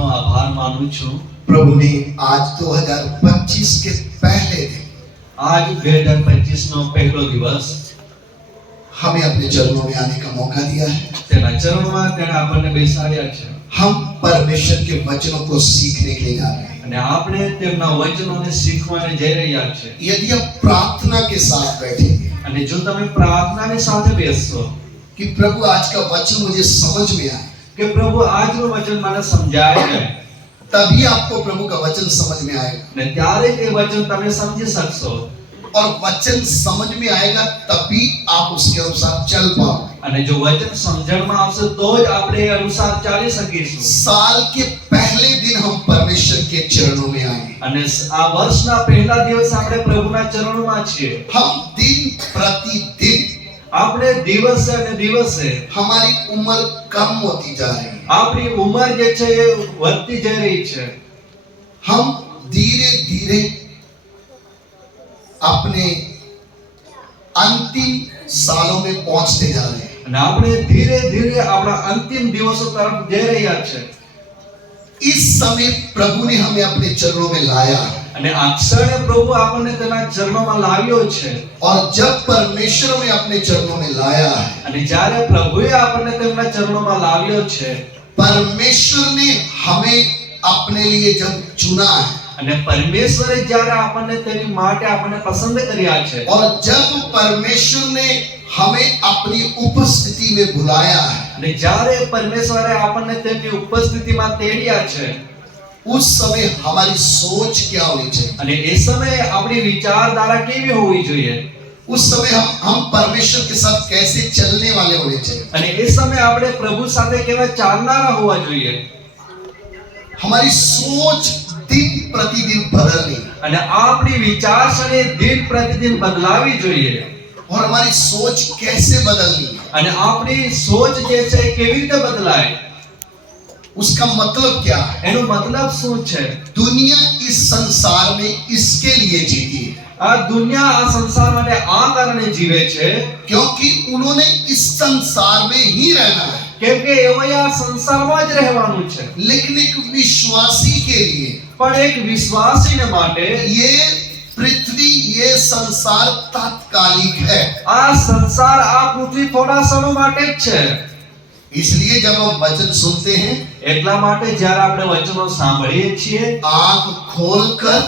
આપણો આભાર માનું છું. प्रभु ने आज 2025 के पहले दिन આજ 2025 નો પહેલો દિવસ हमें अपने चरणों में आने का मौका दिया है। તેના ચરણોમાં તેણે આપણને બેસાડ્યા છે हम परमेश्वर के वचनों को सीखने के लिए जा रहे हैं। અને આપણે તેમના વચનોને શીખવાને જઈ રહ્યા છે. यदि आप प्रार्थना के साथ बैठेंगे અને જો તમે પ્રાર્થનાની સાથે બેસશો कि प्रभु आज का वचन मुझे समझ में आए, કે પ્રભુ આજનું વચન મને સમજાય છે, तभी आपको प्रभु का वचन समझ में आएगा। ને ત્યારે તે વચન તમે સમજી શકશો. और वचन समझ में आएगा तभी आप उसके अनुसार चल पाओगे। અને જો વચન સમજણમાં આવશે તો જ આપણે એ અનુસાર ચાલી શકીશું. साल के पहले दिन हम परमेश्वर के चरणों में आए। અને આ વર્ષના પહેલા દિવસ આપણે પ્રભુના ચરણોમાં છીએ. हम दिन प्रतिदिन આપણે દિવસે અને દિવસે हमारी उम्र कम होती जा रही है। આપણી ઉંમર જે છે એ વધતી જઈ રહી છે. हम धीरे धीरे अपने अंतिम सालों में पहुंचते जा रहे हैं। અને આપણે ધીરે ધીરે આપણા અંતિમ દિવસો તરફ જઈ રહ્યા છે. इस समय प्रभु ने हमें अपने चरणों में लाया, અને આ ક્ષણે પ્રભુ આપણને તેના ચરણોમાં લાવ્યો છે. और जब परमेश्वर में अपने चरणों में लाया है, અને જ્યારે પ્રભુએ આપણને તેમના ચરણોમાં લાવ્યો છે, परमेश्वर ने हमें अपने लिए जब चुना है, અને પરમેશ્વરે જ્યારે આપણને તેની માટે આપણને પસંદ કર્યા છે, और जब परमेश्वर ने हमें अपनी उपस्थिति में बुलाया है, અને જ્યારે પરમેશ્વરે આપણને તેમની ઉપસ્થિતિમાં તેડ્યા છે, उस समय हमारी सोच क्या होनी चाहिए? અને એ સમયે આપણી વિચારધારા કેવી હોવી જોઈએ? उस समय हम परमेश्वर के साथ कैसे चलने वाले होने चाहिए? અને એ સમયે આપણે પ્રભુ સાથે કેવા ચાલનારા હોવા જોઈએ? हमारी सोच दिन प्रतिदिन बदलनी, અને આપણી વિચારસરણી દિન પ્રતિદિન બદલાવી જોઈએ. और हमारी सोच कैसे बदलनी है? અને આપણી સોચ જે છે એ કેવી રીતે બદલાય? उसका मतलब क्या है? એનો મતલબ શું છે? दुनिया इस संसार में इसके लिए जीती है આ દુનિયા આ સંસાર માટે આ કારણે જીવે છે क्योंकि उन्होंने इस संसार में ही रहना है। કેમ કે એઓએ આ સંસારમાં જ રહેવાનું છે. लेकिन एक विश्वासी के लिए પણ એક વિશ્વાસીને માટે ये पृथ्वी, ये संसार तात्कालिक है। આ સંસાર આ પૃથ્વી થોડા સમય માટે જ છે. इसलिए जब हम वचन सुनते हैं, એટલા માટે જ્યારે આપણે વચનો સાંભળીએ છીએ, आंख खोलकर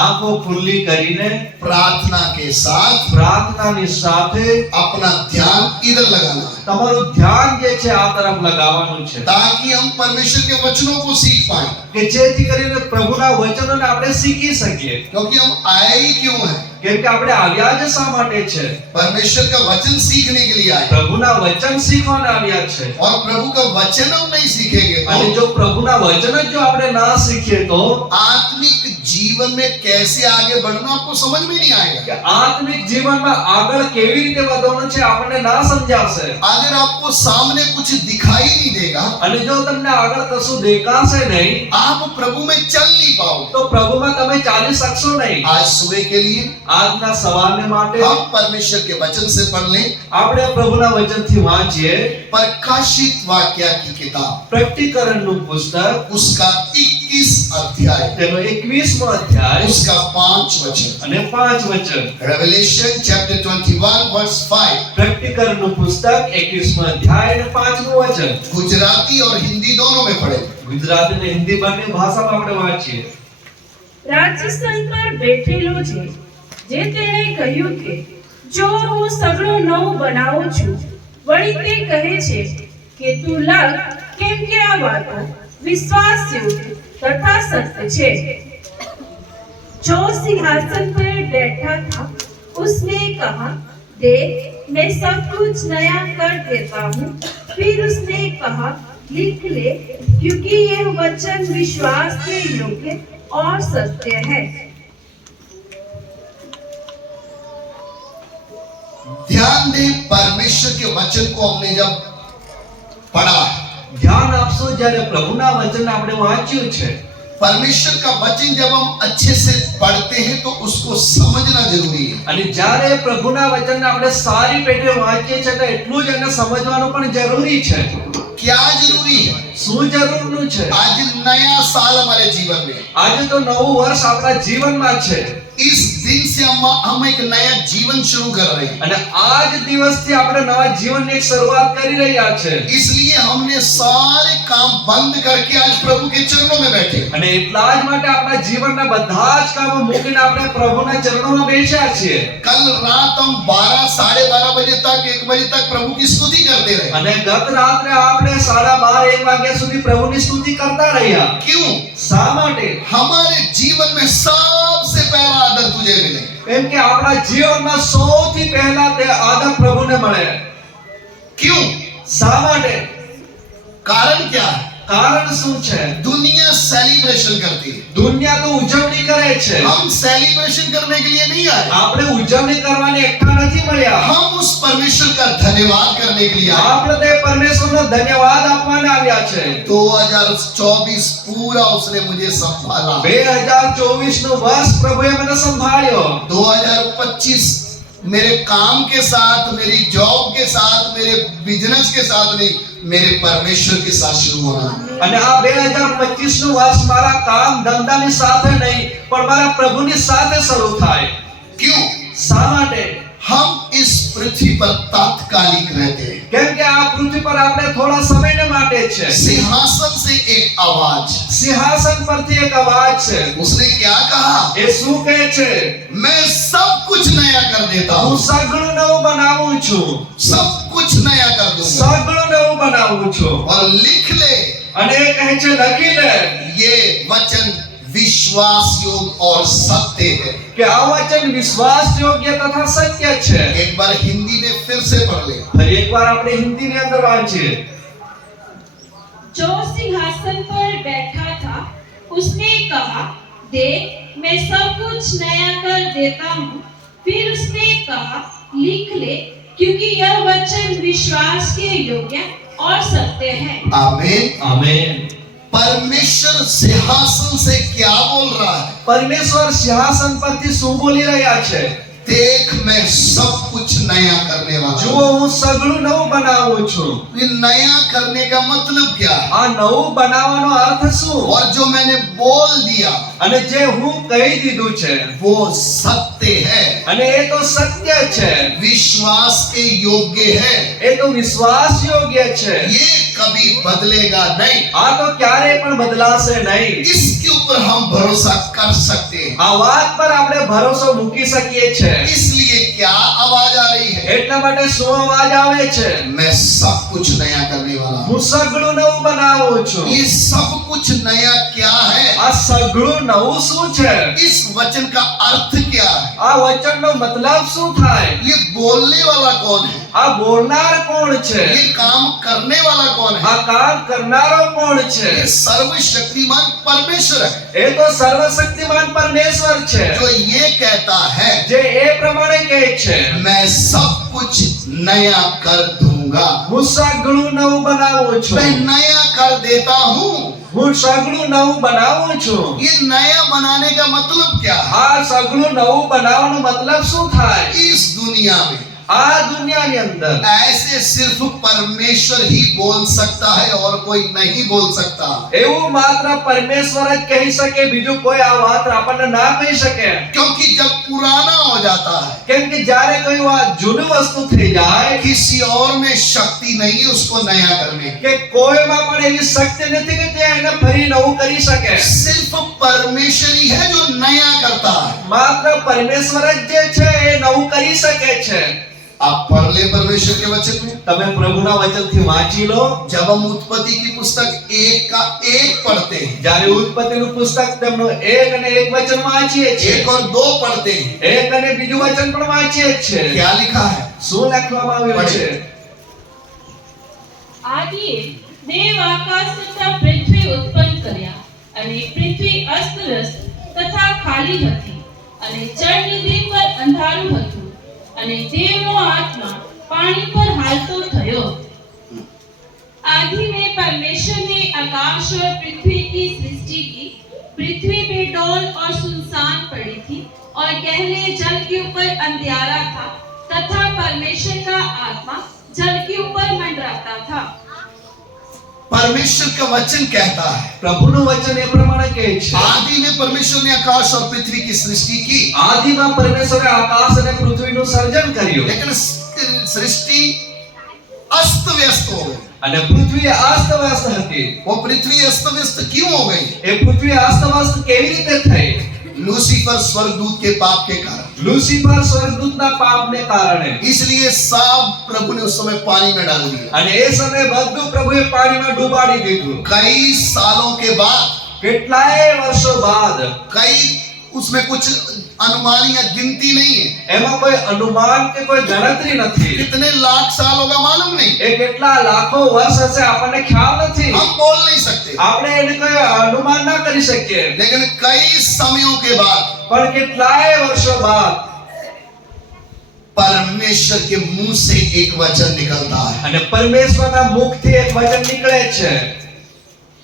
આંખો ખુલ્લી કરીને प्रार्थना के साथ પ્રાર્થનાની સાથે अपना ध्यान इधर लगाना है, તમારું ध्यान જે છે આ તરફ લગાવવાનું છે, ताकि हम परमेश्वर के वचनों को सीख पाए। કે જેથી કરીને પ્રભુના વચનોને આપણે શીખી શકીએ. क्योंकि हम आए ही क्यों हैं? કેમ કે આપણે આવ્યા જ શા માટે છે? परमेश्वर का वचन सीखने के लिए आए। પ્રભુના વચન શીખવાને આવ્યા છે. और प्रभु का वचन हम नहीं सीखेंगे અને तो જો પ્રભુના વચન જ જો આપણે ના શીખીએ તો आत्मिक जीवन में कैसे आगे बढ़ना आपको समझ में नहीं आएगा। કે આત્મિક જીવનમાં આગળ કેવી રીતે વધવાનું છે આપણને ના સમજાશે. अगर आपको सामने कुछ दिखाई नहीं देगा, અને જો તમને આગળ કશું દેખાશે નહીં आप प्रभु में चल नहीं पाओगे। તો પ્રભુમાં તમે ચાલી શકશો નહીં. आज सुबह के लिए આજના સવારને માટે हम परमेश्वर के वचन से पढ़ लें આપણે પ્રભુના વચનથી વાંચીએ प्रकाशित वाक्य की किताब, પ્રકટીકરણનું પુસ્તક, उसका 21 अध्याय, તેનો 21મો અધ્યાય उसका 5 वचन। અને 5 વચન. Revelation chapter 21 verse 5। પ્રકટીકરણનું પુસ્તક 21મો અધ્યાય અને 5મું વચન. गुजराती और हिंदी दोनों में पढ़े। ગુજરાતી અને હિન્દી બંને ભાષામાં આપણે વાંચીએ. રાજસ્થાન પર બેઠેલો છે, જે તેણે કહ્યું કે જો હું સગળું નવું બનાવું છું, વળી તે કહે છે કે તું લખ, કેમ કે આ વાતો વિશ્વાસયોગ્ય તથા સત્ય છે. जो सिंहासन पर बैठा था उसने कहा, देख मैं सब कुछ नया कर देता हूँ। फिर उसने कहा, लिख ले, क्योंकि यह वचन विश्वास के योग्य और सत्य है। ध्यान दें, परमेश्वर के वचन को हमने जब पढ़ा, ધ્યાન આપશો જ્યારે પ્રભુના વચન આપણે વાંચ્યું છે. परमेश्वर का वचन जब हम अच्छे से पढ़ते हैं तो उसको समझना जरूरी है। અને જ્યારે પ્રભુના વચનને આપણે સારી પેટે વાંચીએ છીએ તો એટલું જ એને સમજવાનું પણ જરૂરી છે. क्या जरूरी है? શું જરૂરનું છે? आज नया साल हमारे जीवन में, આજે તો નવું વર્ષ આપણા જીવનમાં છે इस दिन से हम एक नया जीवन शुरू कर रहे हैं। અને આ જ દિવસથી આપણે નવા જીવનની એક શરૂઆત કરી રહ્યા છે इसलिए हमने सारे काम बंद करके आज प्रभु के चरणों में बैठे। અને એટલા જ માટે આપણા જીવનના બધા જ કામો મૂકીને આપણે પ્રભુના ચરણોમાં બેસ્યા છીએ कल रात हम 12 साढ़े 12 बजे तक 1 बजे तक प्रभु की स्तुति करते रहे। અને ગત રાત્રે આપણે 12:30 1 વાગ્યા સુધી પ્રભુની સ્તુતિ કરતા રહ્યા। क्यों? શા માટે? हमारे जीवन में सबसे पहला आदर तुझे मिले। એમ કે આપણા જીવનમાં સૌથી પહેલા તે આદર પ્રભુને મળે। क्यों? શા માટે? कारण क्या है? કારણ શું છે? दुनिया सेलिब्रेशन करती है, દુનિયા તો ઉજવણી કરે છે। हम सेलिब्रेशन करने के लिए नहीं आए, આપણે ઉજવણી કરવાની એકઠા નથી મળ્યા। हम उस परमेश्वर का धन्यवाद करने के लिए आए। આપણે તે પરમેશ્વરનો ધન્યવાદ આપવાને આવ્યા છે। 2024 पूरा उसने मुझे संभाला। 2024 નું વર્ષ પ્રભુએ મને સંભાળ્યો। 2025 मेरे काम के साथ, मेरी जॉब के साथ, मेरे बिजनेस के साथ नहीं, मेरे परमेश्वर के साथ शुरू होना। અને આ 2025 નું વર્ષ મારા કામ ધંધાની સાથે નહીં પણ મારા પ્રભુની સાથે શરૂ થાય। क्यों? શા માટે? हम इस पृथ्वी पर तात्कालिक रहते हैं। કેમ કે આ પૃથ્વી પર આપણે થોડા સમયને માટે છે। सिंहासन से एक आवाज, સિંહાસન પરથી એક અવાજ છે। उसने क्या कहा? એ શું કહે છે? मैं सब कुछ नया कर देता હું हूँ, સગળું નવું બનાવું છું। सब कुछ नया कर दूंगा। સગળું નવું બનાવું છું। और लिख ले, અને એ કહે છે લખી લે ये वचन विश्वास योग्य और सत्य है। કે આ વચન વિશ્વાસ યોગ્ય તથા સત્ય છે। एक बार हिंदी में फिर से पढ़ ले। ફરી એકવાર આપણે હિન્દીની અંદર વાંચીએ। जो सिंहासन पर बैठा था उसने कहा, देख मैं सब कुछ नया कर देता हूँ। फिर उसने कहा, लिख ले क्योंकि यह वचन विश्वास के योग्य और सत्य है। आमीन। આમેન। परमेश्वर सिंहासन से क्या बोल रहा है? પરમેશ્વર સિંહાસન પરથી શું બોલી રહ્યા છે? देख मैं सब कुछ नया करने वाला જુઓ हूँ। હું સગળું નવું બનાવું છું। ये नया करने का मतलब क्या है? આ નવું બનાવવાનો અર્થ શું? और जो मैंने बोल दिया અને જે હું કહી દીધું છે वो सत्य है, અને એ તો સત્ય છે। विश्वास के योग्य है, એ તો વિશ્વાસ યોગ્ય છે। ये कभी बदलेगा नहीं। આ તો ક્યારેય પણ બદલાશે નહીં। इसके ऊपर हम भरोसा कर सकते हैं। આ વાત પર આપણે ભરોસો મૂકી શકીએ છે। इसलिए क्या आवाज आ रही है? એટલા માટે શું અવાજ આવે છે? मैं सब कुछ नया करने वाला हूँ। હું સગળું નવું બનાવું છું। ये सब कुछ नया क्या है? આ સગળું નવું શું છે? इस वचन का अर्थ क्या है? આ વચનનો મતલબ શું થાય? ये बोलने वाला कौन है? આ બોલનાર કોણ છે? ये काम करने वाला कौन है? આ કામ કરનારો કોણ છે? ये सर्वशक्तिमान परमेश्वर है, એ તો સર્વશક્તિમાન પરમેશ્વર છે। जो ये कहता है જે એ પ્રમાણે કહે છે मैं सब कुछ नया कर दूंगा। હું સગળું નવું બનાવું છું। मैं नया कर देता हूँ। હું સગળું નવું બનાવું છું। ये नया बनाने का मतलब क्या है? આ સગળું નવું બનાવવાનો મતલબ શું થાય? इस दुनिया में આ દુનિયાની અંદર ऐसे सिर्फ परमेश्वर ही बोल सकता है और कोई नहीं बोल सकता। એવું માત્ર પરમેશ્વર જ કહી શકે, બીજું કોઈ આ વાત આપણને ના કહી શકે। क्योंकि जब पुराना हो जाता है, કેમ કે જ્યારે કોઈ વાત જૂની વસ્તુ થઈ જાય किसी और में शक्ति नहीं है उसको नया करने की। કે કોઈમાં પણ એવી શક્તિ નથી કે તે એને ફરી નવું કરી શકે। सिर्फ परमेश्वर ही है जो नया करता है। માત્ર પરમેશ્વર જ જે છે એ નવું કરી શકે છે। आप पढ़ ले परमेश्वर के वचन में। તમે પ્રભુના વચનથી વાંચી લો। जब हम उत्पत्ति की पुस्तक 1 का 1 पढ़ते हैं, જ્યારે ઉત્પત્તિનું પુસ્તક તેમનું 1 અને 1 વચન વાંચીએ છીએ, 1 और 2 पढ़ते हैं, 1 અને બીજું વચન પણ વાંચીએ છીએ। क्या लिखा है? શું લખવામાં આવ્યું છે? આદિએ દેવ આકાશ તથા પૃથ્વી ઉત્પન્ન કર્યા અને પૃથ્વી અસ્તવ્યસ્ત તથા ખાલી હતી અને જળનિધિ પર અંધારું હતું અને દેવનો આત્મા પાણી પર હાલતો થયો। आदि में परमेश्वर ने आकाश और पृथ्वी की सृष्टि की। पृथ्वी बेडौल और सुनसान पड़ी थी और गहरे जल के ऊपर अंधियारा था तथा परमेश्वर का आत्मा जल के ऊपर मंडराता था। परमेश्वर का वचन कहता है, પ્રભુનું વચન એ પ્રમાણે કહે છે, आदि में परमेश्वर ने आकाश और पृथ्वी की सृष्टि की, આદિમાં પરમેશ્વરે આકાશ અને પૃથ્વીનું સર્જન કર્યું लेकिन सृष्टि अस्त व्यस्त हो गई। અને પૃથ્વી અસ્તવ્યસ્ત હતી। वो पृथ्वी अस्त व्यस्त क्यों हो गई? એ પૃથ્વી અસ્તવ્યસ્ત કેવી રીતે થઈ? लूसीफर स्वर्गदूत के पाप के कारण। લુસિફર સ્વર્ગદૂતના પાપને કારણે। इसलिए सब प्रभु ने उस समय पानी में डाल दिया। અને એ સમયે બધું પ્રભુએ પાણીમાં ડૂબાડી દીધું। कई सालों के बाद, કેટલાય વર્ષો બાદ, कई उसमें कुछ अनुमान या गिनती नहीं है, એમાં કોઈ અનુમાન કે કોઈ ગણતરી નથી। कितने लाख साल होगा मालूम नहीं, એ કેટલા લાખો વર્ષ હશે આપણને ખ્યાલ નથી। हम बोल नहीं सकते। આપણે એને કોઈ અનુમાન ના કરી શકીએ। लेकिन कई समयों के बाद પણ કેટલાય વર્ષો બાદ परमेश्वर के मुंह से एक वचन निकलता है। અને પરમેશ્વરના મુખથી એક વચન નીકળે છે।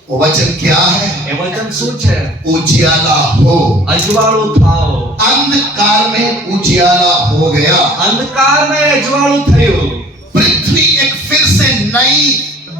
वो वचन क्या है? એ વચન શું છે? उजियाला हो। અજવાળું થાઓ। अंधकार में उजियाला हो गया। અંધકારમાં અજવાળું થયું। पृथ्वी एक फिर से नई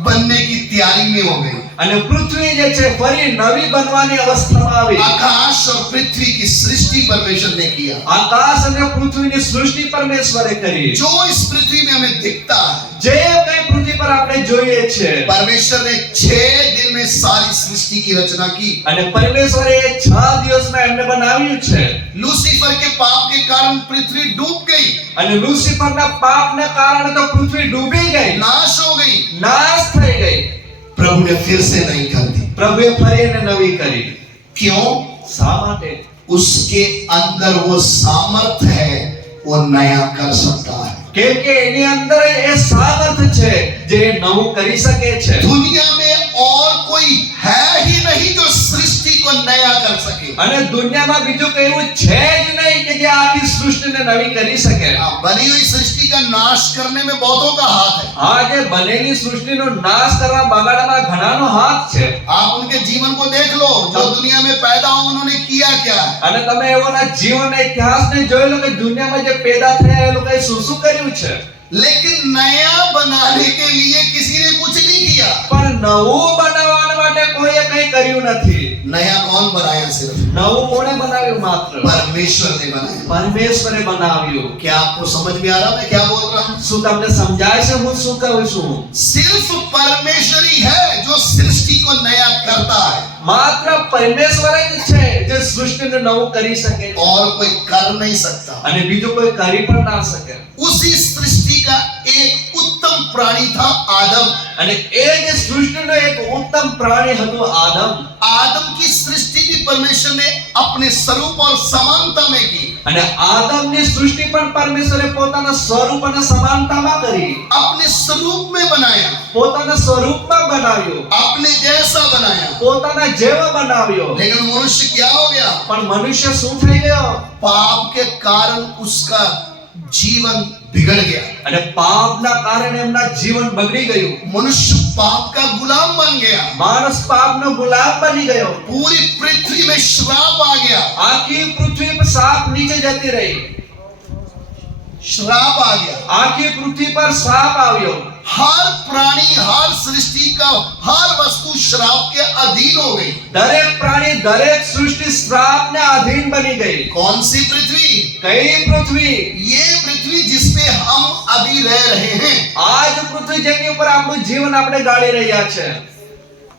बनने की तैयारी में हो गई। અને પૃથ્વી જે છે ફરી નવી બનવાની અવસ્થામાં આવી। आकाश और पृथ्वी की सृष्टि परमेश्वर ने किया। આકાશ અને પૃથ્વીની સૃષ્ટિ પરમેશ્વરે કરી। जो इस पृथ्वी में हमें दिखता है, જે કઈ પૃથ્વી પર આપણે જોઈએ છે, परमेश्वर ने 6 दिन में सारी सृष्टि की रचना की। અને પરમેશ્વરે એ 6 દિવસમાં એમને બનાવ્યું છે। लूसीफर के पाप के कारण पृथ्वी डूब गई, અને લુસિફરના પાપને કારણે તો પૃથ્વી ડૂબી ગઈ, नाश हो गई। નાશ થઈ ગઈ। प्रभु ने फिर से नई कर दी। પ્રભુએ ફરી એને નવી કરી। क्यों? શા માટે? उसके अंदर वो सामर्थ है, वो नया कर सकता है। કેમ કે એની અંદર એ સામર્થ્ય છે જે એ નવું કરી શકે છે। दुनिया में और कोई है ही नहीं जो सृष्टि को नया कर सके। અને દુનિયામાં બીજું કઈ એવું છે જ નહીં કે જે આખી સૃષ્ટિને નવી કરી શકે। बनी हुई सृष्टि का नाश करने में बहुतों का हाथ है। આ જે બનેલી સૃષ્ટિનો નાશ કરવા બગાડવામાં ઘણાનો હાથ છે। आप उनके जीवन को देख लो, जो दुनिया में पैदा हो उन्होंने किया क्या है। અને તમે એઓના જીવનના ઇતિહાસને જોઈ લો કે દુનિયામાં જે પેદા થયા એ લોકોએ શું શું કર્યું છે। लेकिन नया बनाने के लिए किसी ने कुछ नहीं किया। પણ નવું બનાવવા માટે કોઈએ કંઈ કર્યું નથી। नया कौन बनाया? सिर्फ નવું કોણે બનાવ્યું? માત્ર परमेश्वर ने बनाया। પરમેશ્વરે બનાવ્યું। क्या आपको समझ में आ रहा मैं क्या बोल रहा हूँ? શું તમને સમજાય છે હું શું કહું છું? सिर्फ परमेश्वर ही है जो सृष्टि को नया करता है, માત્ર પરમેશ્વર જ છે જે સૃષ્ટિને નવું કરી શકે છે। और कोई कर नहीं सकता। અને બીજું કોઈ કરી પણ ના શકે। उसी सृष्टि का एक उत्तम प्राणी था आदम। અને એ જે સૃષ્ટિનો એક ઉત્તમ પ્રાણી હતો આદમ। आदम की सृष्टि भी परमेश्वर ने अपने स्वरूप और समानता में की। અને આદમની સૃષ્ટિ પણ પરમેશ્વરે પોતાના સ્વરૂપ અને સમાનતામાં કરી। अपने स्वरूप में बनाया, પોતાના સ્વરૂપમાં બનાવ્યો, अपने जैसा बनाया। પોતાના જેવો બનાવ્યો। लेकिन मनुष्य क्या हो गया? પણ મનુષ્ય શું થઈ ગયો? पाप के कारण उसका जीवन बिगड़ गया। અને પાપના કારણે એમના જીવન બગડી ગયું। मनुष्य पाप का गुलाम बन गया। માણસ પાપનો ગુલામ બની ગયો। पूरी पृथ्वी में श्राप आ गया। આખી પૃથ્વી પર સાપ નીચે જતી રહી। श्राप आ गया। આખી પૃથ્વી પર સાપ આવ્યો। हर प्राणी, हर सृष्टि का हर वस्तु श्राप के अधीन हो गई। દરેક પ્રાણી, દરેક સૃષ્ટિ શ્રાપને આધીન બની ગઈ। कौन सी पृथ्वी? કઈ પૃથ્વી? ये पृथ्वी जिसपे हम अभी रह रहे हैं। આજ પૃથ્વી જેની ઉપર આપણું જીવન આપણે ગાળી રહ્યા છે,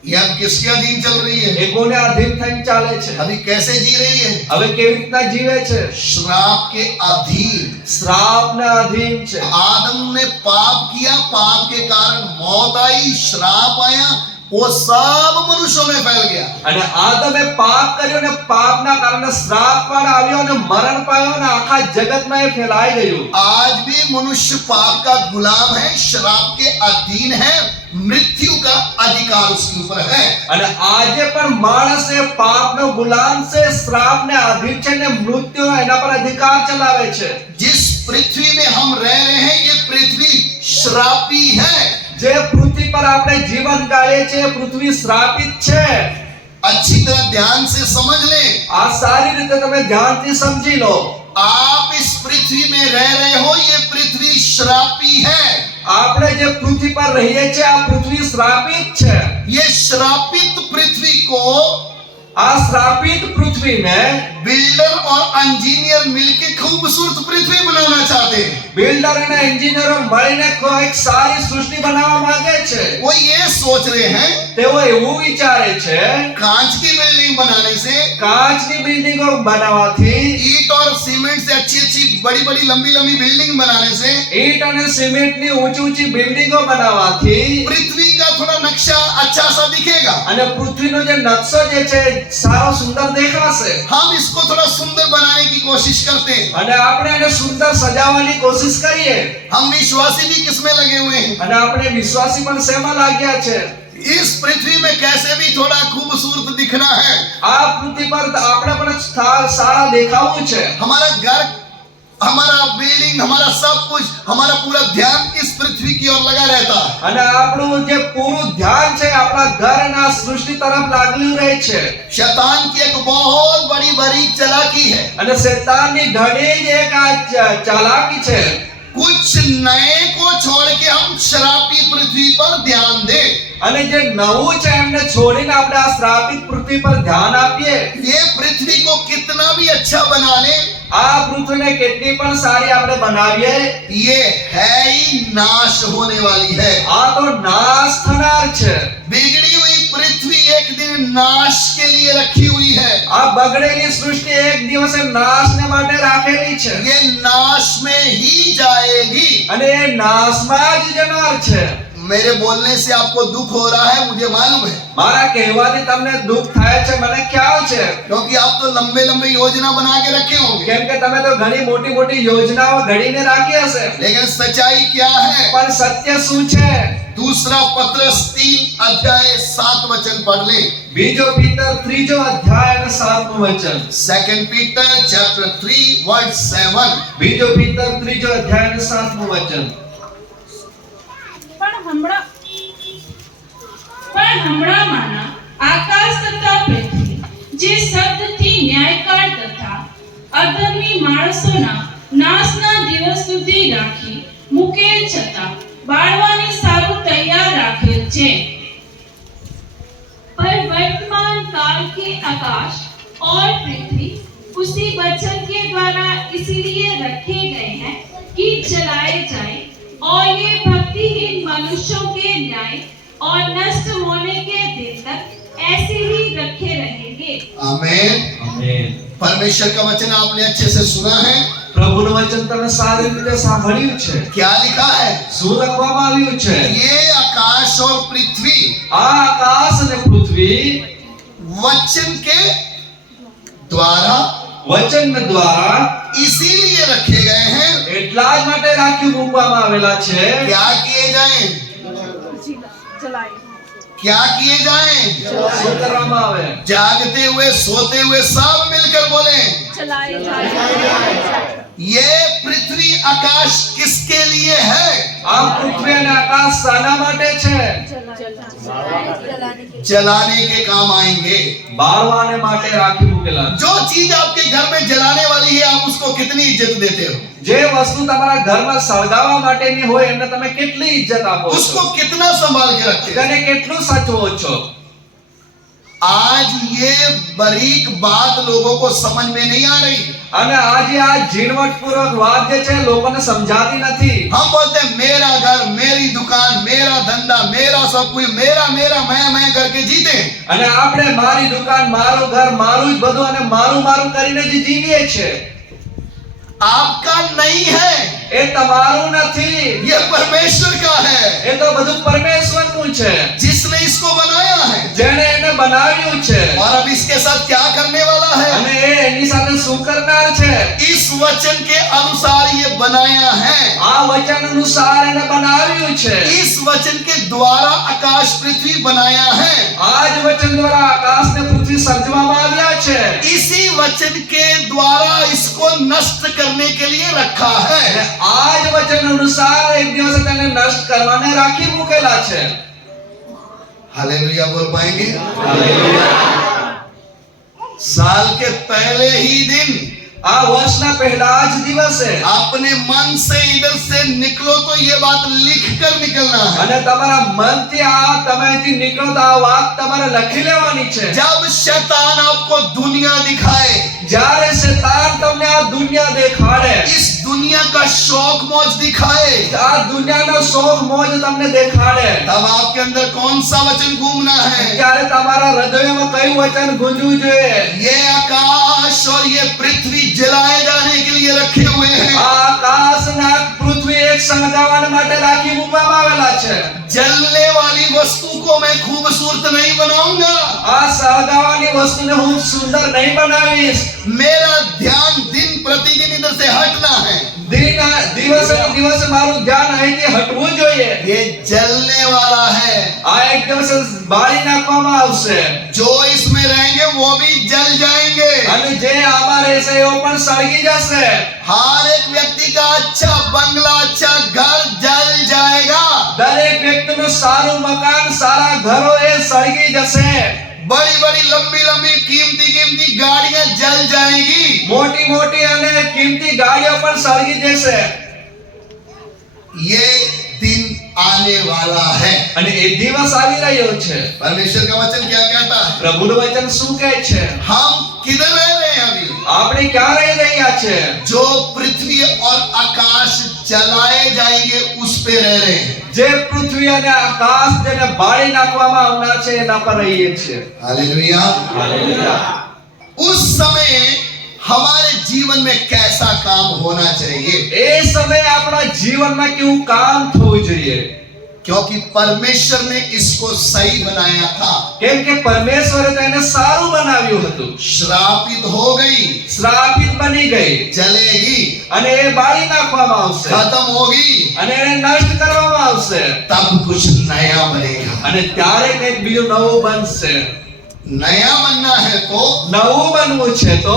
ये अब किसके अधीन चल रही है? એ કોને આધીન થઈને ચાલે છે? अभी कैसे जी रही है? હવે કેવી રીતના જીવે છે? श्राप के अधीन। શ્રાપને આધીન છે। आदम ने पाप किया, पाप के कारण मौत आई, श्राप आया, वो सब मनुष्यों में फैल गया। અને આદમે પાપ કર્યો ને પાપના કારણે શ્રાપ પણ આવ્યો અને મરણ પામ્યો અને આખા જગતમાં એ ફેલાઈ ગયું। आज भी मनुष्य पाप का गुलाम है, श्राप के अधीन है, मृत्यु का अधिकार उसके ऊपर है। અને આજે પણ માણસ એ પાપનો ગુલામ છે, શ્રાપને આધીન છે ને મૃત્યુ એના પર અધિકાર ચલાવે છે। जिस पृथ्वी में हम रह रहे हैं ये पृथ्वी श्रापी है। જે પૃથ્વી પર આપણે જીવન ગાળીએ છીએ પૃથ્વી શ્રાપિત છે। अच्छी तरह ध्यान से समझ लें। આ સારી રીતે તમે ધ્યાનથી સમજી લો। आप इस पृथ्वी में रह रहे हो, ये पृथ्वी श्रापी है। આપણે જે પૃથ્વી પર રહીએ છીએ આ પૃથ્વી શ્રાપિત છે. ये श्रापित पृथ्वी को આ શ્રાપિત પૃથ્વીને बिल्डर और इंजीनियर मिलकर खूबसूरत पृथ्वी बनाना चाहते हैं. બિલ્ડર અને એન્જિનિયરો મળીને એક સારી સૃષ્ટિ બનાવવા માંગે છે. वो ये सोच रहे हैं તેઓ એવું વિચારે છે कांच की बिल्डिंग बनाने से, કાચની બિલ્ડિંગો બનાવવાથી, ईट और सीमेंट से अच्छी अच्छी बड़ी बड़ी लंबी लंबी बिल्डिंग बनाने से ઈટ અને સિમેન્ટની ઊંચી ઊંચી બિલ્ડિંગો બનાવવાથી पृथ्वी का थोड़ा नक्शा अच्छा सा दिखेगा. અને પૃથ્વીનો જે નકશો જે છે સારો સુંદર દેખાશે. हम इसको थोड़ा सुंदर बनाने की कोशिश करते हैं. અને આપણે એને સુંદર સજાવવાની કોશિશ કરીએ. हम विश्वासी भी किसमें लगे हुए हैं? અને આપણે વિશ્વાસી પણ શેમાં लाग्યા છે? इस पृथ्वी में कैसे भी थोड़ा खूबसूरत दिखना है. આ પૃથ્વી પર આપણે પણ સારા દેખાવું છે. हमारा घर, हमारा बिल्डिंग, हमारा सब कुछ, हमारा पूरा ध्यान इस पृथ्वी की ओर लगा रहता है. અને આપણું જે પૂરું ધ્યાન છે આપણા ઘર અને આ સૃષ્ટિ તરફ લાગેલું રહે છે. शैतान की एक बहुत बड़ी बड़ी चालाकी है. અને શૈતાનની ઘણી જ એક આ ચાલાકી છે. कुछ नए को छोड़ के हम शराबी पृथ्वी पर ध्यान दें. અને જે નવું છે એમને છોડીને આપણે આ શ્રાપિત પૃથ્વી પર ધ્યાન આપીએ. ये पृथ्वी को कितना भी अच्छा बना ले, આ પૃથ્વીને કેટલી પણ સારી આપણે બનાવીએ, ये है ही नाश होने वाली है. આ તો નાશ થનાર છે. बिगड़ी हुई पृथ्वी एक दिन नाश के लिए रखी हुई है. આ બગડેલી સૃષ્ટિ એક દિવસે નાશને માટે રાખેલી છે. ये नाश में ही जाएगी. અને એ નાશમાં જ જનાર છે. मेरे बोलने से आपको दुख हो रहा है, मुझे मालूम है, મારા કહેવાથી તમને દુઃખ થાય છે, મને ખ્યાલ છે. क्योंकि आप तो लंबे लंबे योजना बना के रखे होंगे. કેમ કે તમે તો ઘણી મોટી મોટી યોજનાઓ ઘડીને રાખી હશે. लेकिन सच्चाई क्या है? પણ સત્ય શું છે? दूसरा पत्रस 3 अध्याय 7 वचन पढ़ ले. બીજો પીતર 3 અધ્યાય અને 7 વચન. सेकंड पीटर चैप्टर 3 वर्ड 7. બીજો પીતર 3 અધ્યાય અને 7 વચન. પણ હમણાંમાંના આકાશ તથા પૃથ્વી જે શબ્દથી ન્યાયકાળ તથા અધર્મી માણસોના નાશના દિવસ સુધી રાખી મુકેલ છતાં બાળવાની સારું તૈયાર રાખેલ છે. पर वर्तमान काल के आकाश और पृथ्वी उसी वचन के द्वारा इसलिए रखे गए हैं कि जलाए जाएं, और ये भक्तिहीन मनुष्यों के न्याय और नष्ट होने के दिन तक ऐसे ही रखे रहेंगे. आमीन. આમેન. परमेश्वर का वचन आपने अच्छे से सुना है. પ્રભુનું વચન તમે સારી રીતે સાંભળ્યું છે. क्या लिखा है? શું લખવામાં આવ્યું છે? ये आकाश और पृथ्वी આ આકાશ અને પૃથ્વી वचन के द्वारा વચન દ્વારા इसीलिए रखे गए हैं. એટલા જ માટે રાખ્યું મૂકવામાં આવેલા છે. क्या किए जाएं? क्या किए जाएं? શું કરવામાં આવે? जागते हुए सोते हुए सब मिलकर बोले, ये पृथ्वी आकाश किसके लिए है? આ પૃથ્વી અને આકાશ શાના માટે છે? जलाने के काम आएंगे. બાળવાને માટે રાખી મૂકેલા છે. जो चीज आपके घर में जलाने वाली है, आप उसको कितनी इज्जत देते हो? જે વસ્તુ તમારા ઘરમાં સળગાવવા માટેની હોય એને તમે કેટલી ઇજ્જત આપો છો? उसको कितना संभाल के रखते हो? તેને કેટલું સાચવો છો? आज ये बारीक बात लोगों को समझ में नहीं आ रही. અને આજે આ ઝીણવટપૂર્વક વાત જે છે લોકોને સમજાતી નથી. हम बोलते हैं मेरा घर, मेरी दुकान, मेरा धंधा, मेरा सब कुछ, मेरा मेरा मैं करके जीते हैं. અને આપણે મારી દુકાન, મારું ઘર, મારું જ બધું અને મારું મારું કરીને જે જીવીએ છે आपका नहीं है, એ તમારું નથી. ये परमेश्वर का है, એ તો બધું પરમેશ્વરનું છે, जिसने इसको बनाया है. જેણે એને બનાવ્યું છે. और अब इसके साथ क्या करने वाला है? અને એ એની સાથે શું કરનાર છે? इस वचन के अनुसार ये बनाया है. આ વચન અનુસાર એને બનાવ્યું છે. इस वचन के द्वारा आकाश पृथ्वी बनाया है. આ જ વચન દ્વારા આકાશ ને પૃથ્વી સર્જવામાં આવ્યા છે. इसी वचन के द्वारा इसको नष्ट करने के लिए रखा અને है. આ જ વચન અનુસાર એક દિવસે તેને નષ્ટ કરવાને રાખી મૂકેલા છે. हालेलुया बोल पाएंगे? साल के पहले ही दिन આ વર્ષના પહેલા જ દિવસે अपने मन से इधर से निकलो तो ये बात लिख कर निकलना है। અને તમારા મનથી આ તમે અહીંથી નીકળો તો આ વાત તમારે લખી લેવાની છે। जब शैतान आपको दुनिया दिखाए, જ્યારે શૈતાન તમને આ દુનિયા દેખાડે, इस दुनिया का शौक मौज दिखाए, આ દુનિયાનો શોખ મોજ તમને દેખાડે, तब आपके अंदर कौन सा वचन घूमना है? ત્યારે તમારા હૃદયમાં કયું વચન ગુંજવું જોઈએ? ये आकाश और ये पृथ्वी जलाए जाने के लिए रखे हुए हैं। આ આકાશ અને આ પૃથ્વી એક સળગાવવા માટે રાખી મૂકવામાં આવેલા છે। जलने वाली वस्तु को मैं खूबसूरत नहीं बनाऊंगा। આ સળગાવવાની વસ્તુને હું સુંદર નહીં બનાવીશ। मेरा ध्यान दिन प्रतिदिन इधर से हटना है। દિવસે ને દિવસે મારું ધ્યાન અહીંથી હટવું જોઈએ। ये जलने वाला है। આ એક દિવસે બાળી નાખવામાં આવશે जो इसमें रहेंगे वो भी जल जाएंगे। અને જે આમાં રહેશે એઓ પણ સળગી જશે। हर एक व्यक्ति का अच्छा बंगला, अच्छा घर जल जाएगा। દરેક વ્યક્તિનું સારું મકાન, સારા ઘરો એ સળગી જશે। बड़ी बड़ी लंबी लंबी कीमती गाड़ियां जल जाएगी। મોટી મોટી અને કિંમતી ગાડીઓ પણ સળગી જશે। ये दिन आने वाला है। અને એ દિવસ આવી રહ્યો છે। परमेश्वर का वचन क्या कहता है? પ્રભુનું વચન શું કહે છે? हम किधर रह रहे हैं अभी? આપણે ક્યાં રહી રહ્યા છે? जो पृथ्वी और आकाश जलाए जाएंगे उस पे रह रहे हैं। જે પૃથ્વી અને આકાશ જેને બાળી નાખવામાં આવનાર છે એના પર રહીએ છીએ। हालेलुया। હાલેલુયા। उस समय हमारे जीवन में कैसा काम होना चाहिए? એ સમયે આપણા જીવનમાં કેવું કામ થવું જોઈએ? क्योंकि परमेश्वर ने इसको सही बनाया था। કેમ કે પરમેશ્વરે તેને સારું બનાવ્યું હતું। श्रापित हो गई, શ્રાપિત બની ગઈ जलेगी, અને એ બાળી નાખવામાં આવશે खत्म होगी, અને એને નષ્ટ કરવામાં આવશે तब कुछ नया बनेगा। અને ત્યારે કંઈક બીજું નવું બનશે। नया बनना है तो નવું બનવું છે તો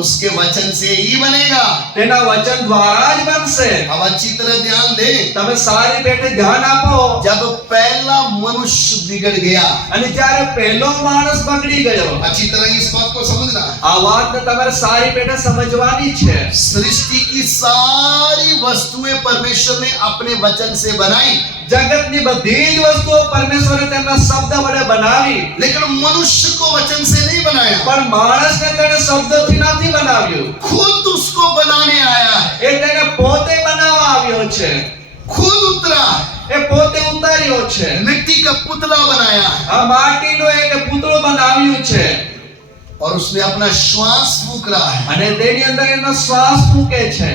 उसके वचन से ही बनेगा। તેના વચન દ્વારા જ બનશે। अब अच्छी तरह ध्यान दें। તમે સારી રીતે ધ્યાન આપો। जब पहला मनुष्य बिगड़ गया, અને જ્યારે પહેલો માણસ બગડી ગયો, अच्छी तरह इस बात को समझना है। આ વાતને તમારે સારી રીતે સમજવાની છે। सृष्टि की सारी वस्तुएं परमेश्वर ने अपने वचन से बनाई, જગતની બધી જ વસ્તુઓ પરમેશ્વરે તેમના શબ્દ વડે બનાવી, लेकिन मनुष्य को वचन से नहीं बनाया। પણ માણસને તેણે શબ્દોથી નથી બનાવ્યું। खुद उसको बनाने आया है, એ તેને પોતે બનાવવા આવ્યો છે। खुद उतरा है, એ પોતે ઉતાર્યો છે। मिट्टी का पुतला बनाया है આ માટીનું એક પૂતળું બનાવ્યું છે और उसमें अपना श्वास फूंक रहा है। અને તેની અંદર એનો શ્વાસ ફૂંકે છે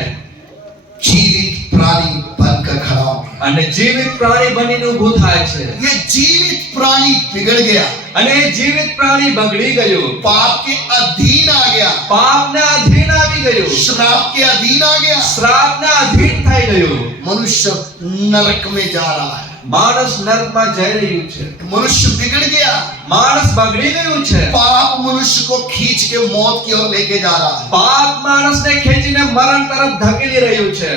जीवित प्राणी बनकर खड़ा हो गया। અને જીવિત પ્રાણી બનીને ઊભું થાય છે। ये जीवित प्राणी बिगड़ गया, અને એ જીવિત પ્રાણી બગડી ગયું, पाप के अधीन आ गया, પાપને અધીન આવી ગયું, श्राप के अधीन आ गया। શ્રાપને અધીન થઈ ગયું। मनुष्य नरक में जा रहा है। માણસ નરકમાં જઈ રહ્યું છે। मनुष्य बिगड़ गया, માણસ બગડી ગયું છે। पाप मनुष्य को खींच के मौत की ओर लेके जा रहा है। પાપ માણસને ખેંચીને મરણ તરફ ધકેલી રહ્યું છે।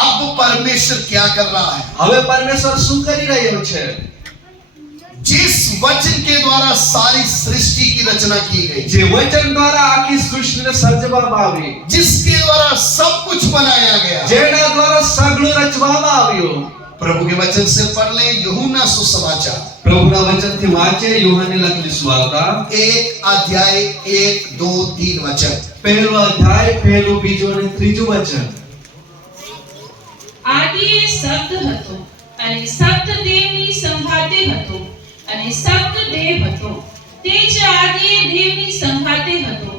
अब परमेश्वर क्या कर रहा है? હવે પરમેશ્વર શું કરી રહ્યો છે? जिस वचन के द्वारा सारी सृष्टि की रचना की गई, જે વચન દ્વારા આખી સૃષ્ટિને સર્જવામાં આવી, जिसके द्वारा सब कुछ बनाया गया, જેના દ્વારા સગળું રચવામાં આવ્યું। प्रभु के वचन से पढ़ लें यूहन्ना सुसमाचार પ્રભુના વચનથી વાંચે યોહાનની લખેલી સુવાર્તા, 1 अध्याय 1, 2, 3 वचन। પહેલો અધ્યાય, પહેલું, બીજું અને ત્રીજું વચન। આદિએ શબ્દ હતો અને શબ્દ દેવની સંઘાતે હતો અને શબ્દ દેવ હતો। તે જ આદિએ દેવની સંઘાતે હતો।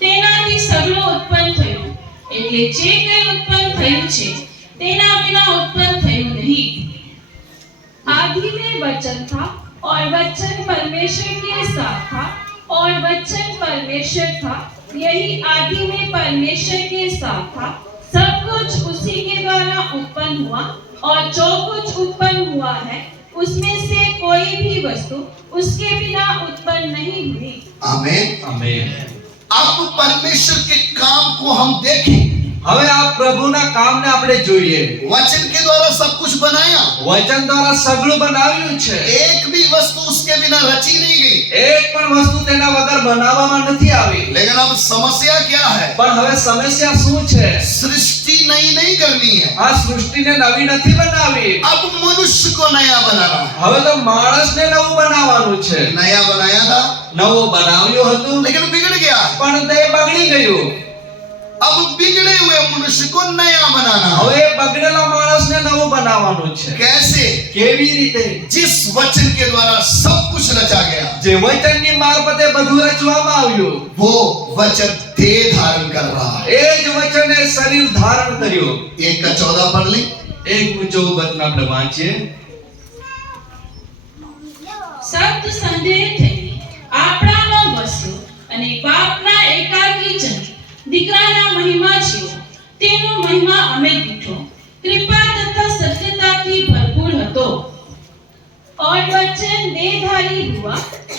તેનાથી સગળું ઉત્પન્ન થયું, એટલે જે કંઈ ઉત્પન્ન થયું છે તેના વિના ઉત્પન્ન થયું નહીં। आदि में वचन था और वचन परमेश्वर के साथ था और वचन परमेश्वर था। यही आदि में परमेश्वर के साथ था। सब कुछ उसी के द्वारा उत्पन्न हुआ और जो कुछ उत्पन्न हुआ है उसमें से कोई भी वस्तु उसके बिना उत्पन्न नहीं हुई। आमीन। આમેન। अब परमेश्वर के काम को हम देखें। હવે આ પ્રભુના કામને આપણે જોઈએ। वचन के द्वारा सब कुछ बनाया, વચન દ્વારા સગળું બનાવ્યું છે। एक भी वस्तु उसके बिना रची नहीं गई। એક પણ વસ્તુ તેના એના વગર બનાવવામાં નથી આવી. लेकिन अब समस्या क्या है? પણ હવે સમસ્યા શું છે? सृष्टि नई नहीं करनी है, આ સૃષ્ટિને નવી નથી બનાવી. अब मनुष्य को नया बनाना है। હવે તો માણસને નવું બનાવવાનું છે. नया बनाया था નવું બનાવ્યું હતું, लेकिन बिगड़ गया। પણ તે બગડી ગયું. अब बिगड़े हुए मनुष्य को नया बनाना है। હવે એ બગડેલા માણસને નવું બનાવવાનું છે. कैसे? કેવી રીતે? जिस वचन के द्वारा सब कुछ रचा गया, જે વચનની મારફતે બધું રચવામાં આવ્યું, वो वचन देह धारण कर रहा है। એ જ વચને શરીર ધારણ કર્યું. 1:14 पढ़ ली। 1:14 આપણે વાંચીએ. સત સંદેહ થઈ આપણામાં વસ્યો અને બાપના એકાકી જન દીકરાના મહિમા થયો, તેનો મહિમા અમે દીઠો, કૃપા તથા સત્યતાથી ભરપૂર હતો. और वचन देहधारी हुआ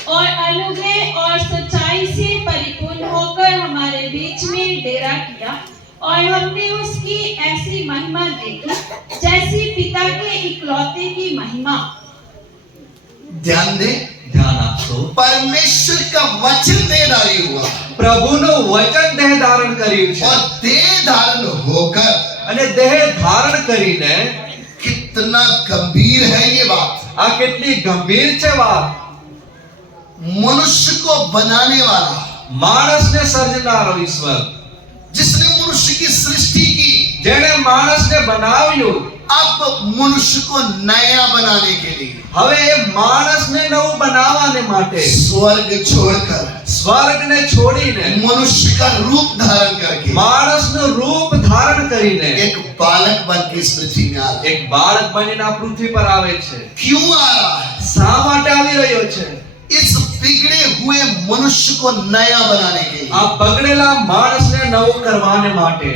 और अनुग्रह और सच्चाई से परिपूर्ण होकर हमारे बीच में डेरा किया, और हमने उसकी ऐसी महिमा देखी जैसी पिता के इकलौते की महिमा। ध्यान दे, ધ્યાન આપશો. परमेश्वर का वचन देहधारी हुआ પ્રભુનું વચન દેહ ધારણ કર્યું છે, और देह धारण होकर, અને દેહ ધારણ કરીને कितना गंभीर है ये बात। આ કેટલી ગંભીર છે વાત. मनुष्य को बनाने वाला, માણસને સર્જનારો ઈશ્વર, जिसने मनुष्य की सृष्टि की, જેણે માણસને બનાવ્યું, अब मनुष्य को नया बनाने के लिए હવે એ માણસને નવું બનાવવાને માટે स्वर्ग छोड़कर સ્વર્ગને છોડીને मनुष्य का रूप धारण करके માણસનું રૂપ ધારણ કરીને एक बालक बन के इस पृथ्वी में आ गया। એક બાળક બનીને આ પૃથ્વી પર આવે છે. क्यों आ रहा है? શા માટે આવી રહ્યો છે? इस बिगड़े हुए मनुष्य को नया बनाने के लिए। આ બગડેલા માણસને નવું કરવાને માટે.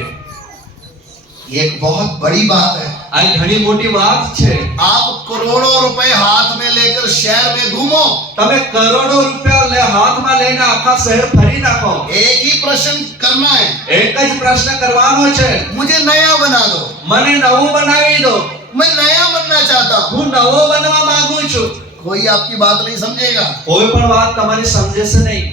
ये एक बहुत बड़ी बात है। આ ઘણી મોટી વાત છે. आप करोड़ों रुपए हाथ में लेकर शहर में घूमो, તમે કરોડો રૂપિયા હાથમાં લઈને આખા શહેર ફરી નાખો, एक ही प्रश्न करना है, એક જ પ્રશ્ન કરવાનો છે, मुझे नया बना दो। મને નવું બનાવી દો. मैं नया बनना चाहता हूँ। હું નવો બનવા માંગુ છું. कोई आपकी बात नहीं समझेगा। કોઈ પણ વાત તમારી સમજશે નહીં.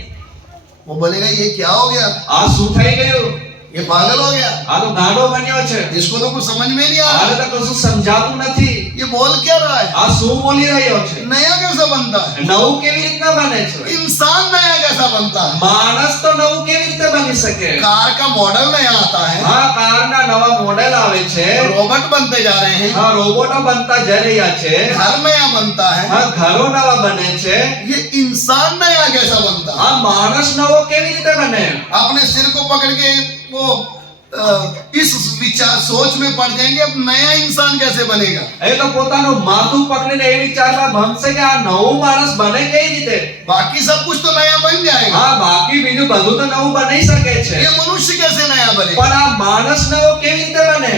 वो बोलेगा ये क्या हो गया, આ શું થઈ ગયું? ये पागल हो गया, આ તો ગાંડો બન્યો છે. इसको तो कुछ समझ में नहीं आ આને रहा, તો કશું સમજાતું નથી. ये बोल क्या रहा है, આ શું બોલી રહ્યો છે? नया कैसा बनता है, નવું કેવી રીતના બને છે? इंसान नया कैसा बनता है, માણસ તો નવું કેવી રીતે બની શકે? कार का मॉडल नया आता है, હા, કારના નવા મોડેલ આવે છે. रोबोट बनते जा रहे हैं, હા, રોબોટો બનતા જઈ રહ્યા છે. घर नया बनता है, હા, ઘરો નવા બને છે. ये इंसान नया कैसा बनता है। આ માણસ નવો કેવી રીતે બને? अपने सिर को पकड़ के वो इस विचार सोच में पड़ जाएंगे, अब नया इंसान कैसे बनेगा। એ તો પોતાનું માથું પકડીને એ વિચારમાં ભમશે કે આ નવું માણસ બને કઈ રીતે? बाकी सब कुछ तो नया बन जाएगा, હા, બાકી બીજું બધું તો નવું બની શકે છે, ये मनुष्य कैसे नया बनेगा। પણ આ માણસ નવો કેવી રીતે બને?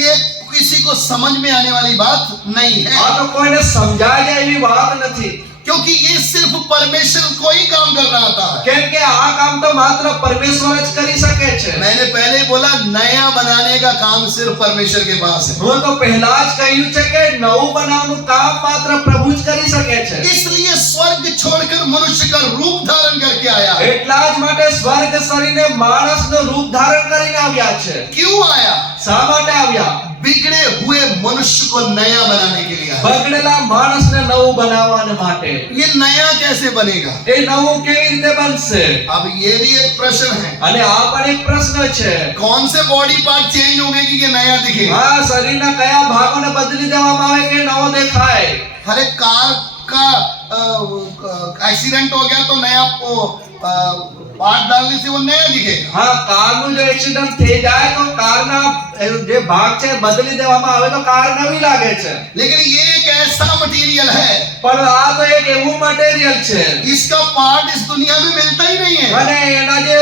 ये किसी को समझ में आने वाली बात नहीं है, આ તો કોઈને સમજાય જાય એવી વાત નથી. क्योंकि ये सिर्फ परमेश्वर को ही काम करना आता है। કેમ કે આ કામ તો માત્ર પરમેશ્વર જ કરી શકે છે. मैंने पहले ही बोला, नया बनाने का काम सिर्फ परमेश्वर के पास है। હું તો પહેલા જ કહ્યું છે કે નવું બનાવવાનું કામ માત્ર પ્રભુ જ કરી શકે છે. इसलिए स्वर्ग छोड़कर मनुष्य का रूप धारण करके आया है। એટલા જ માટે સ્વર્ગ સરીને માણસનું રૂપ ધારણ કરીને આવ્યા છે. क्यों आया? શા માટે આવ્યા? बिगड़े हुए मनुष्य को नया बनाने के लिए आया। બગડેલા માણસને નવું બનાવવાને માટે. ये नया कैसे बनेगा? એ નવું કેવી રીતે બનશે? अब ये भी एक प्रश्न है, અને આ પણ એક પ્રશ્ન છે. कौन से बॉडी पार्ट चेंज होंगे कि ये नया दिखे। આ શરીરના કયા ભાગોને બદલી દેવામાં આવે કે નવો દેખાય? हर एक कार का एक्सीडेंट हो गया तो नया पार्ट डालने से वो नया दिखेगा। હા, કારનું જો એક્સિડન્ટ થઈ જાય તો કારના જે ભાગ છે બદલી દેવામાં આવે તો કાર નવી લાગે છે. लेकिन ये एक ऐसा मटेरियल है, પણ આ તો એક એવું મટીરીયલ છે, इसका पार्ट इस दुनिया में मिलता ही नहीं है। અને એના જે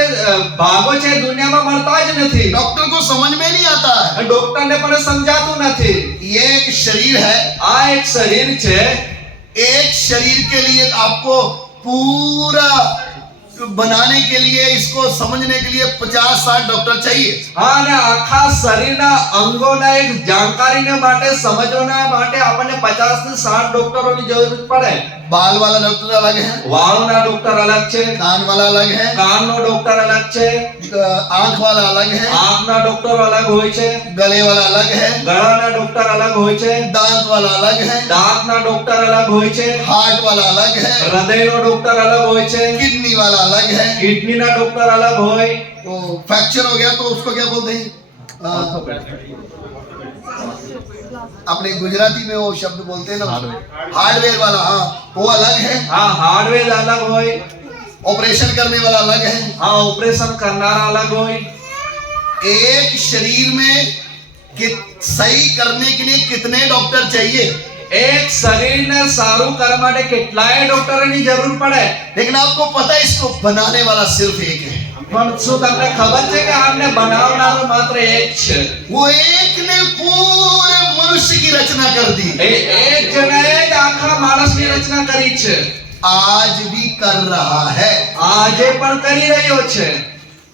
ભાગો છે દુનિયામાં મળતા જ નથી. डॉक्टर को समझ में नहीं आता है। ડોક્ટરને પણ સમજાતું નથી. ये एक शरीर है, આ એક શરીર છે. एक शरीर के लिए आपको पूरा बनाने के लिए, इसको समझने के लिए 50-60 डॉक्टर चाहिए। હા, અને આખા શરીરના અંગોના એક જાણકારીને માટે સમજવાના માટે આપણને 50 થી 60 ડોક્ટરોની જરૂર પડે. बाल वाला डॉक्टर अलग है, વાળના ડોક્ટર અલગ છે, कान वाला अलग है, કાનનો ડોક્ટર અલગ છે, आंख वाला अलग है, આંખના ડોક્ટર અલગ હોય છે, गले वाला अलग है, ગળાના ડોક્ટર અલગ હોય છે, दांत वाला अलग है, દાંતના ડોક્ટર અલગ હોય છે, हार्ट वाला अलग है, હૃદયનો ડોક્ટર અલગ હોય છે, किडनी वाला अलग है। કિડનીના ડોક્ટર અલગ હોય, तो फ्रैक्चर हो गया तो उसको क्या बोलते हैं? अपने गुजराती में वो शब्द बोलते हैं ना, हार्डवेयर वाला, हाँ वो अलग है। હા હાર્ડવેર અલગ હોય, ऑपरेशन करने वाला अलग है। હા ઓપરેશન કરનારા અલગ હોય। एक शरीर में सही करने के लिए कितने डॉक्टर चाहिए? એક શરીરને સારું કરવા માટે કેટલાય ડોક્ટરોની જરૂર પડે, लेकिन आपको पता है इसको बनाने वाला सिर्फ एक है। પણ શું તમને ખબર છે કે આમને બનાવનારો માત્ર એક છે? वो एक ने पूरे मनुष्य की रचना कर दी, એ એક જણાએ જ આખા માણસની રચના કરી છે, आज भी कर रहा है। આજે પણ કરી રહ્યો છે।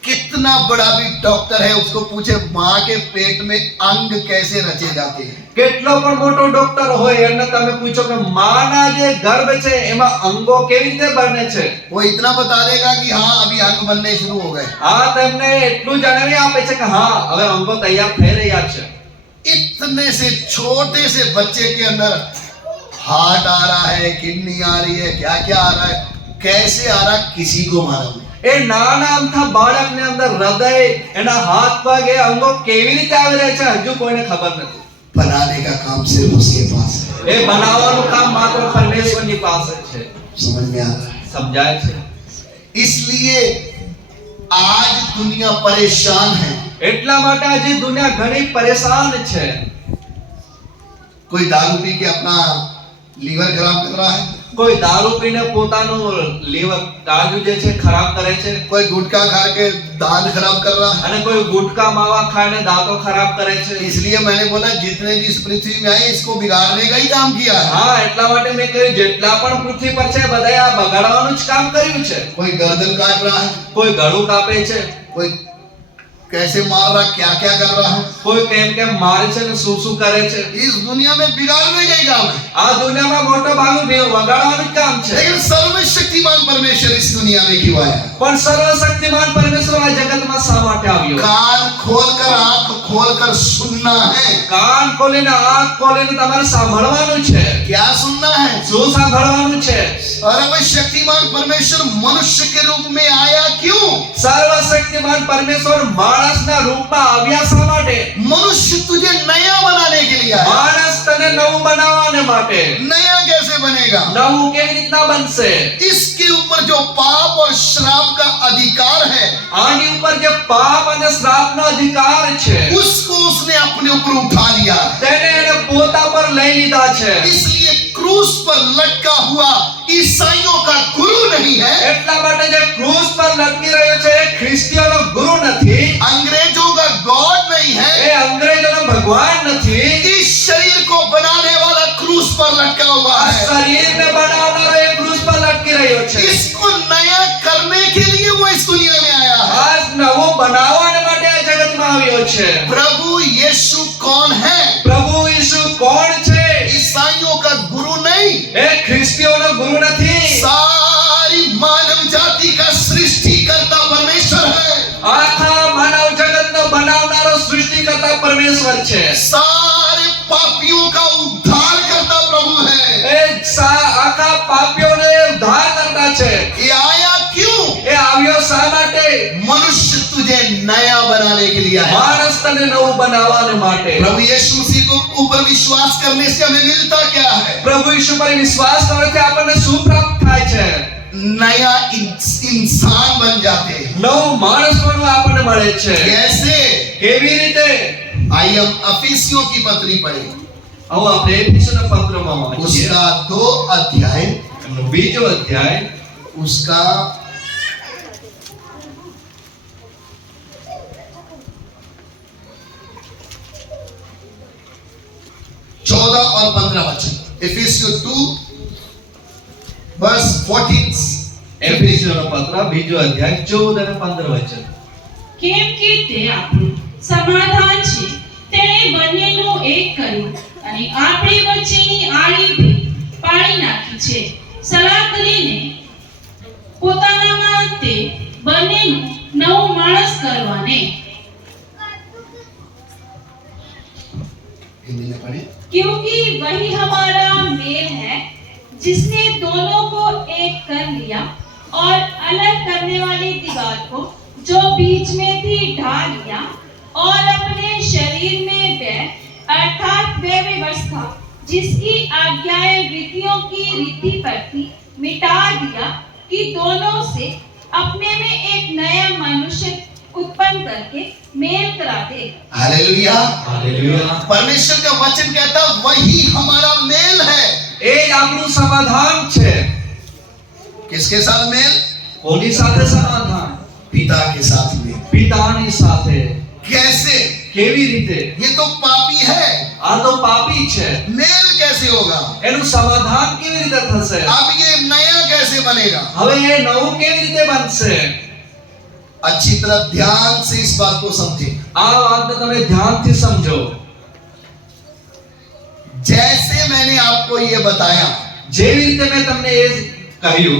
कितना बड़ा भी डॉक्टर है, उसको पूछे माँ के पेट में अंग कैसे रचे जाते हैं। કેટલો પણ મોટો ડોક્ટર હોય એને તમે પૂછો કે માના જે ગર્ભ છે એમાં અંગો કેવી રીતે બને છે, वो इतना बता देगा कि हाँ अभी अंग बनने शुरू हो गए। આ તમને એટલું જણાવી આપે છે કે હા હવે અંગો તૈયાર થઈ રહ્યા છે। इतने से छोटे से बच्चे के अंदर हार्ट आ रहा है, किडनी आ रही है, क्या क्या आ रहा है, कैसे आ रहा है, किसी को मालूम नहीं। એ નાના અમથા બાળકને અંદર હૃદય, એના હાથ પગ, એ અંગો કેવી રીતે આવી રહ્યા છે હજુ કોઈને ખબર નથી। बनाने का काम सिर्फ उसके पास है। એ બનાવવાનું કામ માત્ર પરમેશ્વરની પાસે છે। समझ में आ रहा है? સમજાય છે? इसलिए आज दुनिया परेशान है। એટલા માટે આજે દુનિયા ઘણી પરેશાન છે। कोई दारू पी के अपना लीवर खराब कर रहा है, કોઈ દારૂ પીને પોતાનું લીવર તાજુ જે છે ખરાબ કરે છે, कोई गुटखा खा के दांत खराब कर रहा है। અને કોઈ ગુટકા માવા ખાઈને દાંતો ખરાબ કરે છે। इसलिए मैंने बोला जितने भी इस पृथ्वी में आए इसको बिगाड़ने का ही काम किया है। હા એટલા માટે મેં કહ્યું જેટલા પણ પૃથ્વી પર છે બધાએ આ બગાડવાનું જ કામ કર્યું છે। कोई गर्दन काट रहा है, કોઈ ગળું કાપે છે, कोई कैसे मार रहा, क्या क्या कर रहा है। કોઈ કેમ કેમ મારે છે ને શું શું કરે છે। इस दुनिया में बिगाड़ने का ही काम है। આ દુનિયામાં મોટો ભાગ વગાડવાનું જ કામ છે। लेकिन सर्वशक्तिमान परमेश्वर इस दुनिया में क्यों आया? પણ સર્વશક્તિમાન પરમેશ્વર આ જગતમાં શા માટે આવ્યો? कान खोलकर आंख खोलकर सुनना है। કાન ખોલીને આંખ ખોલીને તમારે સાંભળવાનું છે। क्या सुनना है? શું સાંભળવાનું છે? अरे वह शक्तिमान परमेश्वर मनुष्य के रूप में आया क्यों? સર્વશક્તિમાન પરમેશ્વર માણસના રૂપમાં આવ્યા શા માટે? मनुष्य तुझे नया बनाने के लिए आया। માણસ તને નવું બનાવવાને માટે। नया कैसे बनेगा? નવું કેવી રીતના બનશે? इसके ऊपर जो पाप और श्राप का अधिकार है આની ઉપર જે પાપ અને શ્રાપનો અધિકાર છે उसको उसने अपने ऊपर उठा लिया। તેને એને પોતા પર લઈ લીધા છે। इसलिए क्रूस पर लटका हुआ ईसाइयों का गुरु नहीं है, એટલા માટે જે ક્રૂસ પર લટકી રહ્યો છે એ ખ્રિસ્તીઓનો ગુરુ નથી, अंग्रेजों का गॉड नहीं है। એ અંગ્રેજોનો ભગવાન નથી। इस शरीर को बनाने वाला क्रूस पर लटका हुआ આ है। શરીરને બનાવનારો એ ક્રૂસ પર લટકી રહ્યો છે। इसको नया करने के लिए वो इस दुनिया में आया है। આ નવું બનાવવાને માટે આ જગતમાં આવ્યો છે। प्रभु यीशु कौन है? પ્રભુ ઈસુ કોણ છે? ईसाइयों का गुरु नहीं, એ ખ્રિસ્તીઓનો ગુરુ નથી, सारी मानव जाति का सृष्टिकर्ता परमेश्वर है। આખા માનવ જગતનો બનાવનારો સૃષ્ટિકર્તા પરમેશ્વર છે। सारे पापियों का उद्धार करता प्रभु है। એ આખા પાપીઓને ઉદ્ધાર કરતા છે। ये आया क्यों? એ આવ્યો શા માટે? मनुष्य तुझे नया बनाने के लिए आया। માણસ તને નવું બનાવવાને માટે। प्रभु यीशु मसीह को ऊपर विश्वास करने से हमें मिलता क्या है? પ્રભુ ઈસુ પર વિશ્વાસ કરવાથી આપણને શું પ્રાપ્ત થાય છે? नया इंसान बन जाते हैं। નવું માણસ બનવું આપણને મળે છે। कैसे? કેવી રીતે? आइए हम अफिसियों की पत्री पढ़ें, આવો આપણે એફેસના પત્રમાં વાંચીએ, उसका 2 अध्याय, એમનો બીજો અધ્યાય, उसका 14 और 15 वचन। एफिसियों 2 वर्स 14। એફેસના પત્ર બીજો અધ્યાય 14 અને 15 વચન। કેમ કે તે આપણું સમાધાન છે, તેણે બંનેનું એક કર્યું અને આપણી વચ્ચેની આડી ભીડ પાડી નાખી છે, સલાહ કરીને પોતાનામાં તે બંનેનું નવો માણસ કરવાને, हिंदी में पढ़े। क्योंकि वही हमारा मेल है जिसने दोनों को एक कर लिया और अलग करने वाली दीवार को जो बीच में थी ढा लिया और अपने शरीर में वह अर्थात वह व्यवस्था जिसकी आज्ञाएं रीतियों की रीति पर थी मिटा दिया कि दोनों से अपने में एक नया मनुष्य उत्पन्न करके मेल करा दे। हालेलुया। હાલેલુયા। परमेश्वर का वचन कहता वही हमारा मेल है। એ જ આપણું સમાધાન છે। किसके साथ मेल? કોની સાથે સમાધાન? पिता के साथ मेल। પિતાની સાથે। कैसे? કેવી રીતે? ये तो पापी है, આ તો પાપી છે। मेल कैसे होगा? એનું સમાધાન કેવી રીતે થશે? अब ये नया कैसे बनेगा? હવે એ નવું કેવી રીતે બનશે? अच्छी तरह ध्यान से इस बात को समझे। આ વાતને તમે ધ્યાનથી સમજો। जैसे मैंने आपको ये बताया જેવી રીતે મેં તમને એ કહ્યું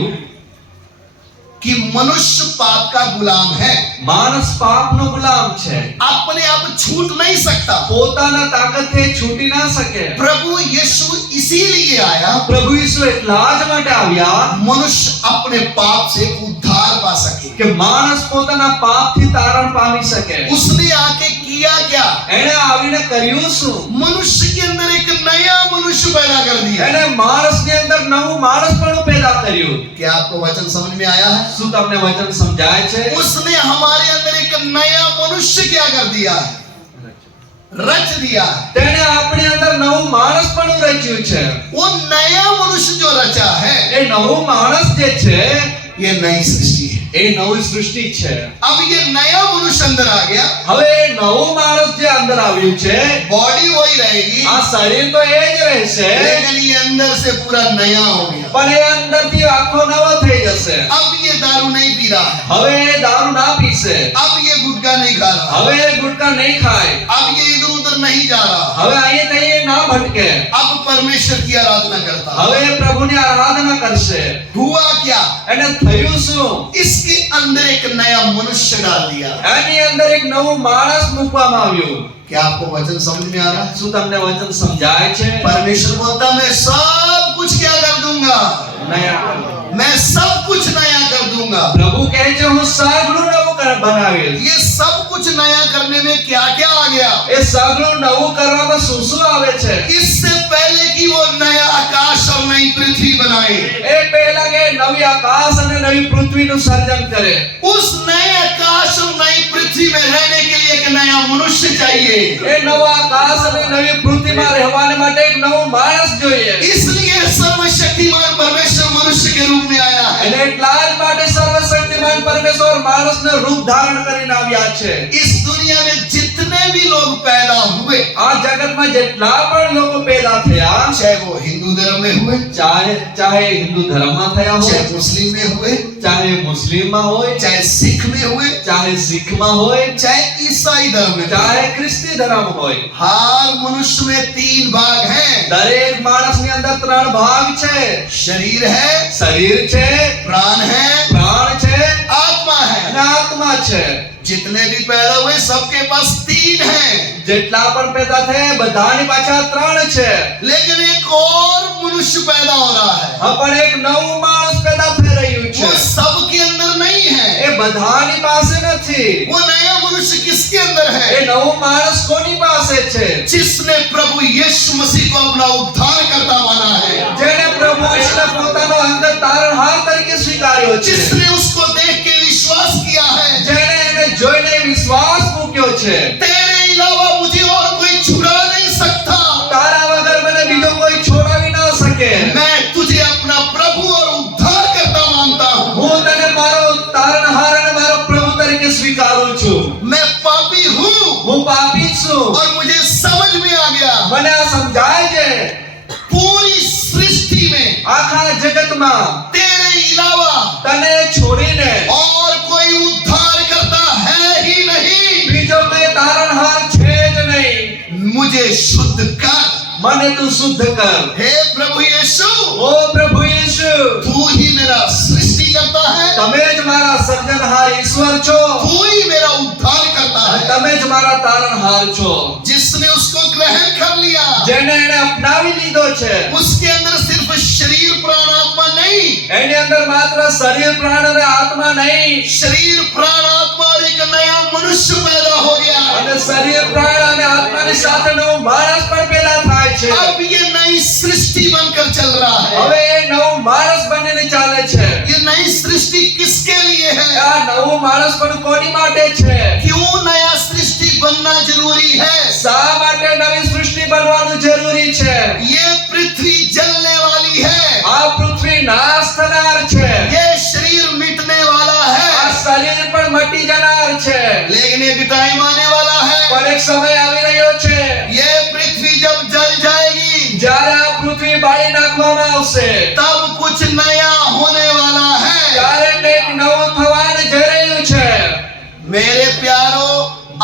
कि मनुष्य पाप का गुलाम है, માણસ પાપનો ગુલામ છે। अपने आप छूट नहीं सकता। પોતાના તાકાતથી છૂટી ના શકે। प्रभु यीशु इसीलिए आया, પ્રભુ ઈસુ એટલા જ માટે આવ્યા मनुष्य अपने पाप से उद्धार पा सके। કે માણસ પોતાના પાપથી તારણ પામી શકે। उसने आके किया क्या? એણે આવીને કર્યું શું? मनुष्य के अंदर एक नया मनुष्य पैदा कर दिया। એણે માણસની અંદર નવું માણસપણું पैदा કર્યું। क्या आपको वचन समझ में आया है? શું તમને વચન સમજાય છે? उसने हमारे अंदर एक नया मनुष्य क्या कर दिया है? रच दिया है। તેણે આપણી અંદર નવું માણસપણું રચ્યું છે। वो नया मनुष्य जो रचा है, એ નવું માણસ જે છે ये नई सृष्टि है। એ નવી સૃષ્ટિ છે। अब ये नया मनुष्य अंदर आ गया, હવે એ નવું માણસ જે અંદર આવ્યું છે बॉडी वही रहेगी, આ શરીર તો એ જ રહેશે लेकिन ये अंदर से पूरा नया हो गया। પણ એ અંદરથી આખો નવો થઈ જશે। अब ये दारू नहीं पी रहा है, હવે એ દારૂ ના પીશે। अब ये गुटखा नहीं खा रहा, હવે એ ગુટકા નહીં ખાય। अब ये इधर उधर नहीं जा रहा, હવે અહીંયા તઈએ ના ભટકે। अब परमेश्वर की आराधना करता। હવે એ પ્રભુની આરાધના કરશે। हुआ क्या? એને થયું શું? इसके अंदर एक नया मनुष्य डाल दिया। એની અંદર એક નવું માણસ મૂકવામાં આવ્યું। क्या आपको वचन समझ में आ रहा है? શું તમને વચન સમજાય છે? परमेश्वर बोलता मैं सब कुछ क्या कर दूंगा? નયા मैं सब कुछ नया कर दूंगा। પ્રભુ કહે છે હું સગળું નવું બનાવીશ। ये सब कुछ नया करने में क्या क्या आ गया? એ સગળું નવું કરવામાં શું શું આવે છે? इससे पहले कि वो नया आकाश और नई पृथ्वी बनाए, એ પહેલા કે નવી આકાશ અને નવી પૃથ્વીનું સર્જન કરે। उस नए आकाश और नई पृथ्वी में रहने के लिए एक नया मनुष्य चाहिए। એ નવા આકાશ અને નવી પૃથ્વીમાં રહેવાને માટે એક નવો માણસ જોઈએ। इसलिए सर्वशक्तिमान परमेश्वर मनुष्य के रूप में आया है। અને એટલા જ માટે સર્વશક્તિમાન પરમેશ્વર માણસને રૂપ ધારણ કરીને આવ્યા છે। इस दुनिया में जितने भी लोग पैदा हुए, આ જગતમાં જેટલા પણ લોકો પેદા થયા, चाहे वो हिंदू धर्म में हुए, ચાહે હિન્દુ ધર્મમાં થયા चाहे હોય, मुस्लिम में हुए, ચાહે મુસ્લિમમાં હોય, चाहे सिख में हुए, ચાહે સિખમાં હોય, चाहे ईसाई धर्म में, ચાહે ખ્રિસ્તી ધર્મ હોય, हर मनुष्य में 3 भाग हैं। દરેક માણસની અંદર 3 ભાગ છે। शरीर है, શરીર છે, प्राण है, પ્રાણ છે आत्मा है। અને આત્મા છે। जितने भी पैदा हुए सबके पास 3 हैं, જેટલા પણ પેદા થયા બધાની પાછા 3 છે। लेकिन एक और मनुष्य पैदा हो रहा है, હા પણ એક નવું માણસ પેદા થઈ રહ્યું वो છે। सबके अंदर नहीं है। એ બધાની પાસે નથી। वो नया मनुष्य किसके अंदर એ है? નવું માણસ કોની પાસે છે? जिसने प्रभु यीशु मसीह को अपना उद्धार करता माना है, જેણે પ્રભુ ઈસુને પોતાનો અંદર તારણહાર તરીકે સ્વીકાર્યો છે। जिसने उसको देख के विश्वास किया है, જેણે એને જોઈને વિશ્વાસ મૂક્યો છે। तेरे अलावा मुझे और कोई छुड़ा नहीं सकता। તારા વગર મને બીજો કોઈ છોડાવી ના શકે। मैं तुझे अपना प्रभु और उद्धार करता मानता हूँ। હું તને મારો તારણહાર અને મારો પ્રભુ તરીકે સ્વીકારું છું। मैं पापी हूँ હું પાપી છું। और मुझे समझ में आ गया મને આ સમજાય છે पूरी सृष्टि में આખા જગતમાં तेरे अलावा તને છોડીને और कोई उद्धार करता है ही नहीं। બીજો કોઈ તારણહાર છે જ નહીં। मुझे शुद्ध कर મને તું શુદ્ધ કર। हे प्रभु यीशु, ओ प्रभु यीशु તમે જ મારા સર્જનહાર ઈશ્વર છો वो ही मेरा उद्धार करता અને है। તમે જ મારા તારણહાર છો जिसने उसको ग्रहण कर लिया, જેને એને અપનાવી લીધો છે उसके अंदर सिर्फ शरीर प्राण आत्मा नहीं, એની અંદર માત્ર શરીર પ્રાણ અને આત્મા નહીં, शरीर प्राण आत्मा और एक नया मनुष्य पैदा हो गया। અને શરીર પ્રાણ અને આત્માની સાથે નવો માણસ પણ પેદા થાય છે। अब ये नई सृष्टि बनकर चल रहा है। હવે એ નવો માણસ બનીને ચાલે છે। ये नई सृष्टि किसके लिए है? આ નવો માણસ પણ કોની માટે છે? क्यों नया सृष्टि बनना जरूरी है? શા માટે નવી સૃષ્ટિ બનવાનું જરૂરી છે? ये पृथ्वी जलने वाली है, આ પૃથ્વી નાશ થનાર છે, ये शरीर मिटने वाला આ है, શરીર પણ મટી જનાર છે, लेकिन एक टाइम आने वाला है, પણ એક સમય આવી રહ્યો છે ये पृथ्वी जब जल जाएगी જ્યારે આ પૃથ્વી બાળી નાખવામાં આવશે तब कुछ नया होने वाला है। ત્યારે કંઈક નવું થવાનું જઈ રહ્યું છે। मेरे प्यारो,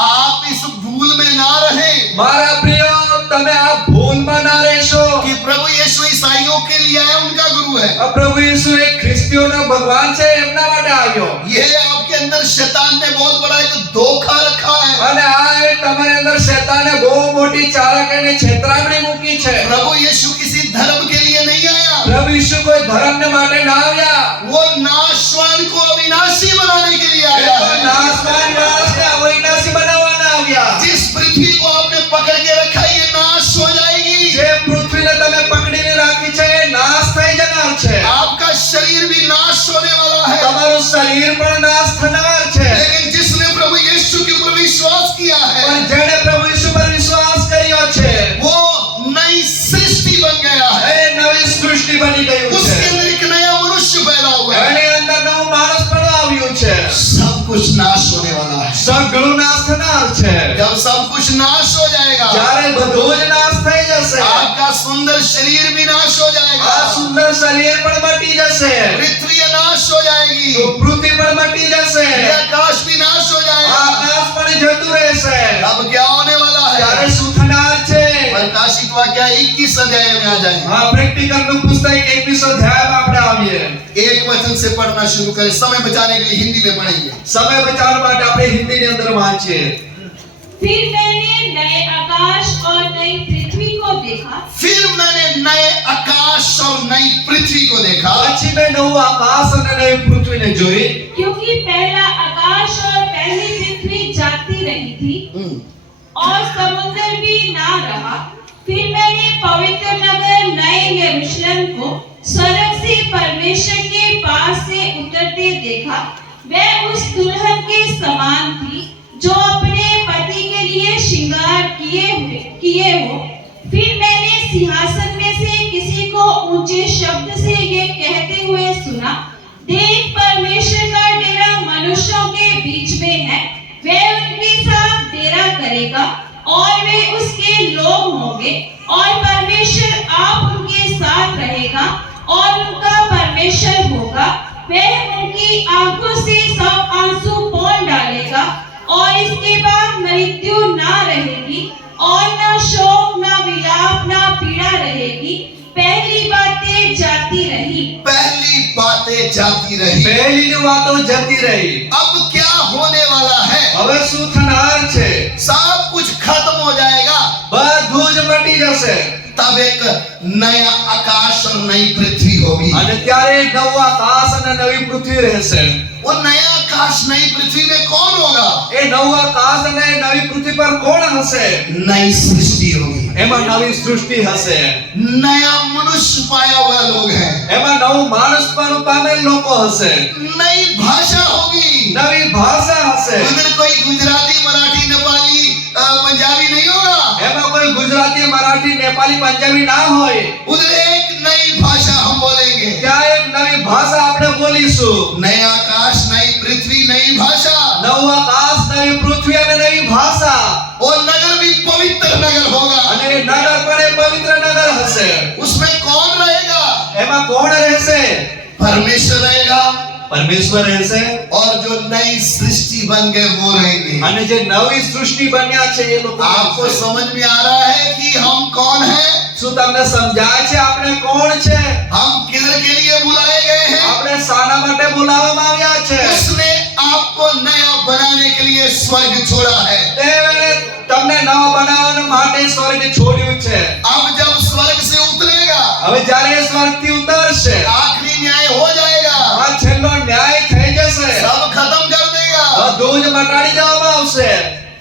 आप इस भूल में ना रहें મારા પ્રિયો, તમે આ ભૂલમાં ના રહેશો कि प्रभु यीशु ईसाइयों के लिए आया, उनका गुरु है। આ પ્રભુ ઈસુ એક ખ્રિસ્તીઓનો ભગવાન છે, એમના માટે આવ્યો। ये आपके अंदर शैतान ने बहुत बड़ा एक धोखा रखा है। અને આ એક તમારી અંદર શૈતાને બહુ મોટી ચાલાકી અને છેતરામણી મૂકી છે। प्रभु यीशु किसी धर्म के लिए नहीं आया, પ્રભુ ઈસુ કોઈ ધર્મને માટે ના આવ્યા, वो नाशवान को अविनाशी बनाने के लिए એ आया તો है। નાશવાન માણસને અવિનાશી બનાવવાના આવ્યા। जिस पृथ्वी को आपने पकड़ के रखा, ये नाश हो जाएगी। જે પૃથ્વીને તમે પકડીને રાખી છે એ નાશ થઈ જનાર છે। आपका शरीर भी नाश होने वाला है, તમારું શરીર પણ નાશ થનાર છે। लेकिन जिसने प्रभु यीशु के ऊपर विश्वास किया है, પણ જેણે પ્રભુ ઈસુ પર વિશ્વાસ કર્યો છે वो नई सृष्टि बन गया है। એ નવી સૃષ્ટિ બની ગયું उसके છે। अंदर एक नया मनुष्य पैदा हुआ है। એની અંદર નવું માણસ પણ આવ્યું છે। सब कुछ नाश होने वाला है। સગળું નાશ થનાર છે। जब सब कुछ नाश हो जाएगा, જ્યારે બધું જ નાશ થઈ જશે, आपका सुंदर शरीर भी नाश हो जाएगा, આ સુંદર શરીર પણ મટી જશે, पृथ्वी नाश हो जाएगी, તો પૃથ્વી પણ મટી જશે, ये आकाश भी नाश हो આ जाएगा। આકાશ પણ જતું રહેશે। अब क्या होने वाला ત્યારે है? શું થનાર છે? प्रकाशित वाक्य 21 अध्याय में आ जाए। હા, પ્રેક્ટિકલનું પુસ્તક 21 અધ્યાયમાં આપણે આવીએ। एक वचन से पढ़ना शुरू करें, समय बचाने के लिए हिंदी में पढ़ेंगे। સમય બચાવવા માટે આપણે હિન્દીની અંદર વાંચીએ। फिर मैंने नए आकाश और नई पृथ्वी को देखा, फिर मैंने नए आकाश और नई पृथ्वी को देखा, પછી મેં નવું આકાશ અને નવી પૃથ્વીને જોઈ, क्योंकि पहला आकाश और पहली पृथ्वी जाती रही थी और समुद्र भी ना रहा। फिर मैंने पवित्र नगर नए यरूशलेम को स्वर्ग से परमेश्वर के पास से उतरते देखा। वह उस दुल्हन के समान थी जो अपने पति के लिए श्रृंगार किए हो। फिर मैंने सिंहासन में से किसी को ऊंचे शब्द से ये कहते हुए सुना, देख, परमेश्वर का डेरा मनुष्यों के बीच में है, वह उनके साथ डेरा करेगा और वे उसके लोग होंगे और परमेश्वर आप उनके साथ रहेगा और उनका परमेश्वर होगा। वह उनकी आंखों से सब आंसू पोंछ डालेगा और इसके बाद मृत्यु ना रहेगी और न शोक, न विलाप, न पीड़ा रहेगी। पहली बातें जाती रही। पहली बातें जाती रही। પહેલીની વાતો જતી રહી। अब क्या होने वाला है? હવે શું થનાર છે? सब कुछ खत्म हो जाएगा, બધું જ મટી જશે, तब एक नया आकाश और नई पृथ्वी होगी। અને ત્યારે એક નવું આકાશ અને નવી પૃથ્વી રહેશે। वो नया आकाश नई पृथ्वी में कौन होगा? એ નવું આકાશ અને નવી પૃથ્વી પર કોણ હશે? नई सृष्टि होगी, એમાં નવી સૃષ્ટિ હશે, नया मनुष्य पाया हुआ लोग हैं, એમાં નવું માણસ પણ પામેલ લોકો હશે, नई भाषा होगी। નવી ભાષા હશે। उधर कोई गुजराती, मराठी, नेपाली, पंजाबी नहीं होगा, એમાં કોઈ ગુજરાતી, મરાઠી, નેપાળી, પંજાબી ના હોય। उधर एक नई भाषा हम बोलेंगे। ત્યાં એક નવી ભાષા આપણે બોલીશું। नया आकाश नई पृथ्वी नई भाषा, નવું આકાશ, નવી પૃથ્વી અને નવી ભાષા, और नगर भी पवित्र नगर होगा। અને એ નગર પણ એ પવિત્ર નગર હશે। उसमें कौन रहेगा? એમાં કોણ રહેશે? परमेश्वर रहेगा, પરમેશ્વર રહેશે, और जो नई सृष्टि बन गए वो रहेंगे। અને જે નવી સૃષ્ટિ બન્યા છે એ લોકો आपको રહેશે। समझ में आ रहा है कि हम कौन हैं? શું તમને સમજાય છે આપણે કોણ છે? हम किधर के लिए बुलाए गए हैं? આપણે શાના માટે બોલાવવામાં આવ્યા છે? उसने आपको नया बनाने के लिए स्वर्ग छोड़ा है। તે વેળે તમને નવા બનાવવા માટે સ્વર્ગ છોડ્યું છે। अब जब स्वर्ग से उतरेगा, હવે જ્યારે એ સ્વર્ગથી ઉતરશે, आखिरी न्याय हो जाएगा, આ છેલ્લો ન્યાય થઈ જશે, सब खत्म कर देगा। બધું જ મટાડી દેવામાં આવશે।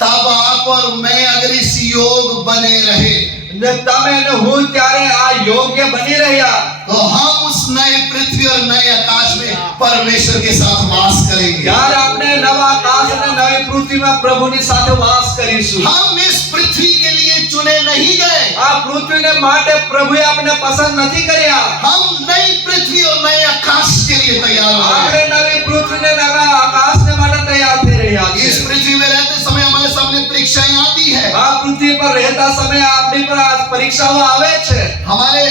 तब आप और मैं अगर इस योग बने रहे ને તમે અને હું ત્યારે આ યોગ્ય બની રહ્યા, तो हम उस नए पृथ्वी और नए आकाश में परमेश्वर के साथ वास करेंगे। ત્યારે આપણે નવા આકાશ અને નવી પૃથ્વીમાં પ્રભુની સાથે વાસ કરીશું। हम इस पृथ्वी के लिए चुने नहीं गए, આ પૃથ્વીને માટે પ્રભુએ આપણે પસંદ નથી કર્યા। हम नई पृथ्वी और नए आकाश के लिए तैयार हो આપણે गए। નવી પૃથ્વીને નવા આકાશને માટે તૈયાર થઈ રહ્યા इस છીએ। पृथ्वी में रहते समय हमारे सामने परीक्षाएं आती है, આ પૃથ્વી પર રહેતા સમયે આપણી પર આ પરીક્ષાઓ આવે છે, हमारे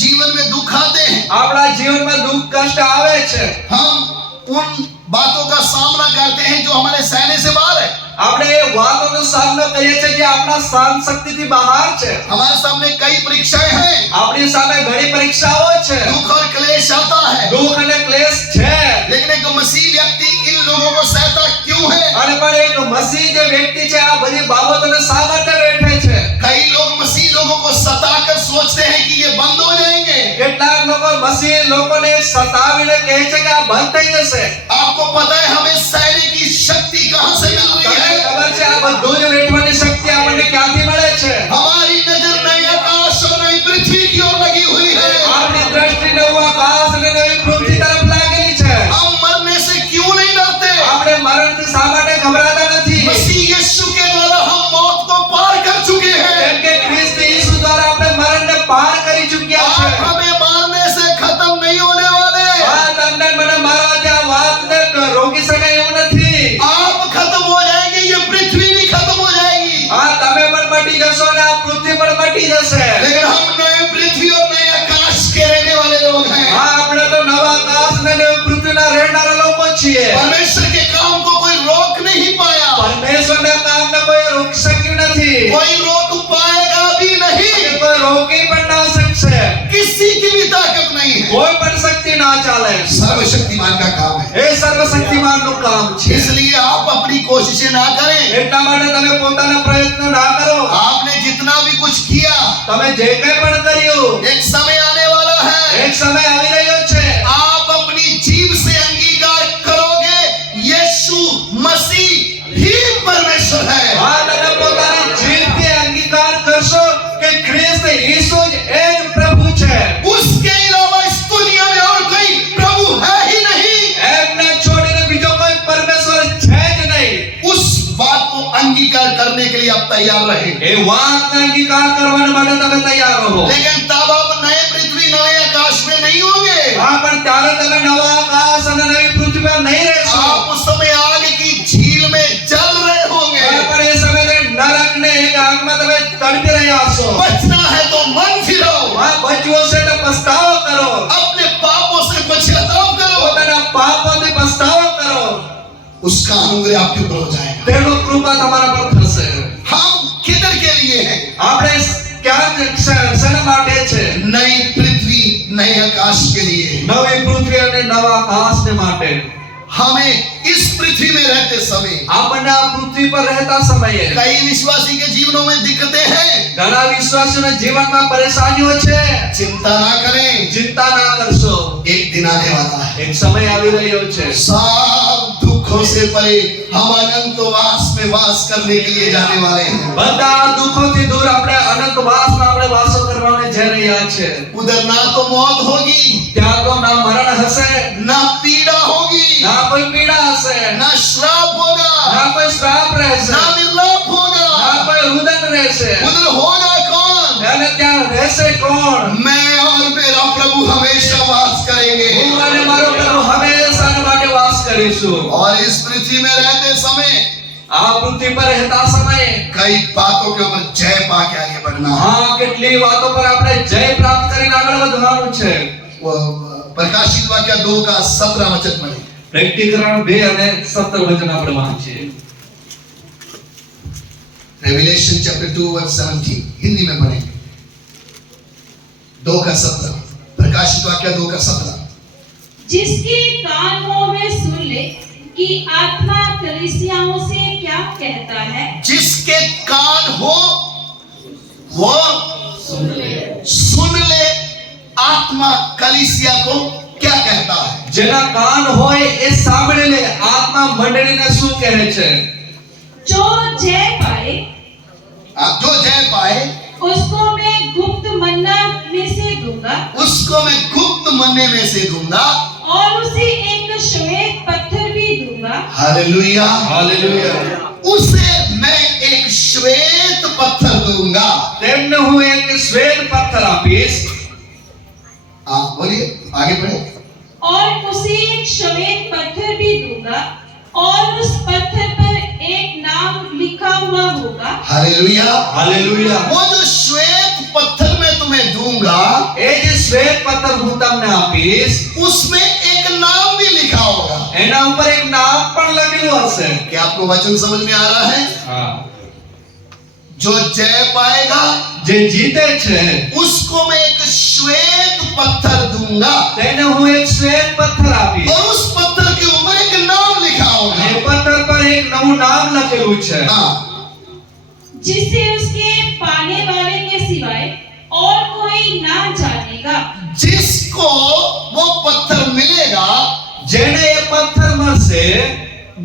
जीवन में दुख आते हैं, આપણા જીવનમાં દુઃખ કષ્ટ આવે છે। हम उन बातों का सामना करते हैं जो हमारे सहने से बाहर है। આપણે એ વાતોનો સામનો કરીએ છીએ જે આપણા સહન શક્તિથી બહાર છે। हमारे सामने कई परीक्षाएं हैं, આપણી સામે ઘણી પરીક્ષાઓ છે, दुख और क्लेश आता है, દુઃખ અને ક્લેશ છે। लेकिन एक मसीह व्यक्ति इन लोगों को सहता क्यों है? અને પણ એક મસીહ જે વ્યક્તિ છે આ બધી બાબતોને શા માટે વેઠે છે? कई लोग मसीह लोगों को सताकर सोचते हैं कि ये बंद हो जाएंगे। કેટલાક લોકો મસીહ લોકોને સતાવીને કહે છે કે આ બંધ થઈ જશે। आपको पता है हमें सहने की शक्ति कहां से मिल रही તમને है? ખબર છે આ બધું જ વેઠવાની શક્તિ આપણને ક્યાંથી મળે છે? हमारी नजर नए आकाश और नई पृथ्वी की ओर लगी हुई है। આપણી દ્રષ્ટિ નવું આકાશ અને નવી પૃથ્વી તરફ લાગેલી છે। हम मरने से क्यों नहीं डरते? આપણે મરણથી શા માટે ગભરાતા નથી? मसीह यीशु के द्वारा हम मौत को पार कर चुके हैं। કેમ કે ખ્રિસ્ત ઈસુ દ્વારા આપણે મરણને પાર કરી ચૂક્યા आप છે। हमें मारने से खत्म नहीं होने वाले। આ તમને મને મારવાથી આ વાતને રોકી શકાય એવું નથી। आप खत्म हो जाएंगे, ये पृथ्वी भी खत्म हो जाएगी, આ તમે પણ મટી જશો અને આ પૃથ્વી પણ મટી જશે। लेकिन हम नए पृथ्वी और नए आकाश के रहने वाले लोग हैं। હા આપણે તો નવા આકાશ અને નવી પૃથ્વીના રહેનારા લોકો છીએ। परमेश्वर के काम को कोई रोक नहीं पाया, પરમેશ્વરના કામને કોઈ રોકી શક્યું નથી, कोई रोक पाएगा भी नहीं। અને કોઈ રોકી પણ ના શકશે। किसी की भी ताकत नहीं है, કોઈ પણ શક્તિ ના ચાલે। सर्वशक्तिमान का काम है। એ સર્વશક્તિમાનનું કામ છે। इसलिए आप अपनी कोशिशें ना करें। એટલા માટે તમે પોતાના પ્રયત્નો ના કરો। आपने जितना भी कुछ किया, તમે જે કંઈ પણ કર્યું, एक समय आने वाला है, એક સમય આવી રહ્યો છે, आप अपनी जीभ से अंगीकार करोगे यीशु मसीह ही परमेश्वर है। હા તમે પોતાની જીભથી અંગીકાર કરશો કે ખ્રિસ્ત ઈસુ જ એક પ્રભુ છે। उसके अलावा इस दुनिया में और कोई प्रभु है ही नहीं। એમને છોડીને બીજો કોઈ પરમેશ્વર છે જ નહીં। उस बात को अंगीकार करने के लिए आप तैयार रहे, એ વાતને અંગીકાર કરવા માટે તમે તૈયાર રહો। लेकिन तब आप नए पृथ्वी नए आकाश में नहीं होंगे। હા પણ ત્યારે તમે નવા આકાશ અને નવી પૃથ્વી પર નહીં રહેશો। आप उस समय आग की झील में जल रहे होंगे। હા, પણ એ સમયે નરકને એક આગમાં તમે તડપી રહ્યા હશો। बचना है तो मन फिराओ, હા બચવો છે તો પસ્તાવો કરો, अपने पापों से पश्चाताप करो, પોતાના પાપોથી પસ્તાવો કરો, उसका अनुग्रह आपके ऊपर हो जाएगा। તેનો કૃપા તમારા પર થશે। हम किधर के लिए हैं? આપણે ક્યાં શેના માટે છે? नई पृथ्वी नए आकाश के लिए। નવી પૃથ્વી અને નવા આકાશને માટે। हमें इस पृथ्वी में रहते समय આપણને આ પૃથ્વી પર રહેતા સમયે कई विश्वासी के जीवनों में दिक्कतें हैं। ઘણા વિશ્વાસીઓના જીવનમાં પરેશાનીઓ છે। चिंता ना करें, ચિંતા ના કરશો, एक दिन आने वाला है, એક સમય આવી રહ્યો છે। सब दुखों से परे हम अनंत वास में वास करने के लिए जाने वाले हैं। બધા દુઃખોથી દૂર આપણે અનંત વાસમાં આપણે વાસો કરવાને જઈ રહ્યા છે। उधर ना तो मौत होगी, ત્યાં તો ના મરણ હશે, ना पीड़ा होगी, ના કોઈ પીડા હશે, ना श्राप होगा, ના કોઈ શ્રાપ રહેશે, ना विलाप होगा। ના કોઈ રુદન રહેશે। उधर होगा कौन? અને ત્યાં રહેશે કોણ? मैं और मेरा प्रभु हमेशा वास करेंगे। હું અને મારો પ્રભુ હંમેશાને માટે વાસ કરીશું। और इस पृथ्वी में रहते समय આ પૃથ્વી પર રહેતા સમયે कई बातों के ऊपर जय पा के आगे बढ़ना है। હા કેટલી વાતો પર આપણે જય પ્રાપ્ત કરીને આગળ વધવાનું છે। वो प्रकाशित वाक्य 2 का 17 वचन पढ़े। પ્રકટીકરણ 2 અને 17 વચન આપણે વાંચીએ। रेवलेशन चैप्टर 2 वर्स 17 हिंदी में पढ़ेंगे। 2:17 प्रकाशित वाक्य 2:17। जिसके कान हो वे सुन ले कि आत्मा कलीसियाओं से क्या कहता है। जिसके कान हो वो सुन ले आत्मा कलीसिया को क्या कहता है। જેના કાન હોય એ સાંભળી લે આત્મા મંડળીને શું કહે છે। जो जय पाए जो जय पाए उसको मैं गुप्त मन्ना में से दूंगा उसको मैं गुप्त मन्ने में से दूंगा और उसे एक श्वेत पत्थर भी दूंगा। Hallelujah hallelujah. उसे मैं एक श्वेत पत्थर दूंगा। તેમને હું એક શ્વેત પથ્થર આપીશ। बोलिए आगे बढ़े। और उसे एक श्वेत पत्थर भी दूंगा और उस पत्थर पर एक नाम लिखा हुआ होगा। Hallelujah hallelujah. वो जो श्वेत पत्थर मैं तुम्हें दूंगा એ જે શ્વેત પથ્થર હું તમને આપીશ उसमें एक नाम भी लिखा होगा। એના ઉપર એક નામ પણ લખેલું હશે। क्या आपको वचन समझ में आ रहा है। હા। जो जय पाएगा જે જીતે છે उसको मैं एक श्वेत पत्थर दूंगा તેને હું એક શ્વેત પથ્થર આપીશ। और उस पत्थर के ऊपर एक नाम लिखा होगा। એ પથ્થર પર એક નવું નામ લખેલું છે। हाँ, जिसे उसके पाने वाले के सिवाय और कोई ना जानेगा। जिसको वो पत्थर मिलेगा જેને એ પથ્થર મળશે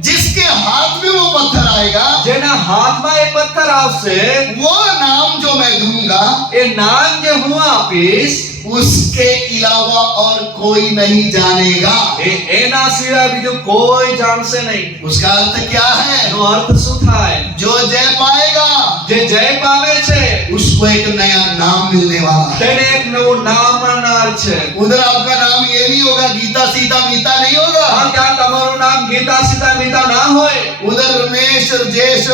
जिसके हाथ में वो पत्थर आएगा જેના હાથમાં એ પથ્થર આવશે वो नाम जो मैं दूंगा એ નામ જે હું આપીશ उसके अलावा और कोई नहीं जानेगा। એના સિવાય બીજું કોઈ જાણશે નહીં। उसका अर्थ क्या है। એનો અર્થ શું થાય। जो जय पाएगा જે જય પામે છે उसको एक नया नाम मिलने वाला है। તેને એક નવું નામ મળનાર છે। उधर आपका नाम ये नहीं होगा गीता सीता मीता नहीं होगा। હા, ત્યાં તમારું નામ ગીતા સીતા મીતા ના હોય। उधर रमेश जयेश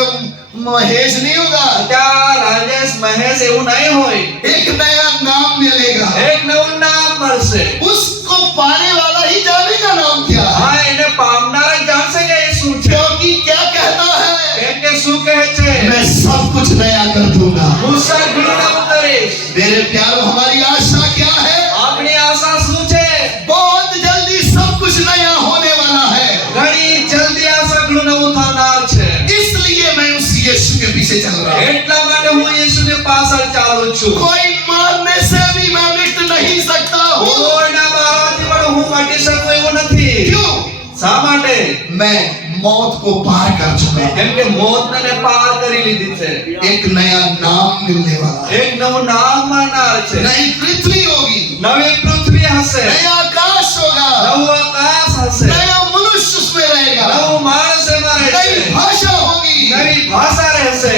महेश नहीं होगा। ત્યાં રાજેશ મહેશ એવું નહીં હોય। एक नया नाम मिलेगा। એક નવું નામ મળશે। उसको पाने वाला ही जानेगा नाम क्या है। હા, એને પામનાર જ જાણશે કે એ શું છે। क्योंकि क्या कहता है કેમ કે શું કહે છે। मैं सब कुछ नया कर दूंगा। હું સઘળું નવું કરીશ। मेरे प्यारो हमारी आशा क्या है। આપણી આશા શું છે। बहुत जल्दी सब कुछ नया होने वाला है। ઘણી જલ્દી આ સઘળું નવું થનાર છે। इसलिए मैं उस यीशु के पीछे चल रहा हूँ। એટલા માટે હું యేసుને પાછળ ચાલું છું। कोई मारने से भी मैं मिट नहीं सकता हूँ। કોઈના મારવાથી પણ હું મટી શકું એવું નથી। क्यों। શા માટે। मैं मौत को पार कर चुका हूँ। કેમ કે મોતને મેં પાર કરી લીધી છે। एक नया नाम मिलने वाला है। એક નવું નામ મળનાર છે। नई पृथ्वी होगी। નવી પૃથ્વી હશે। नया आकाश होगा। નવું આકાશ હશે। नया मनुष्य उसमें रहेगा। નવું માણસ એમાં नई રહેશે। भाषा होगी। નવી ભાષા રહેશે।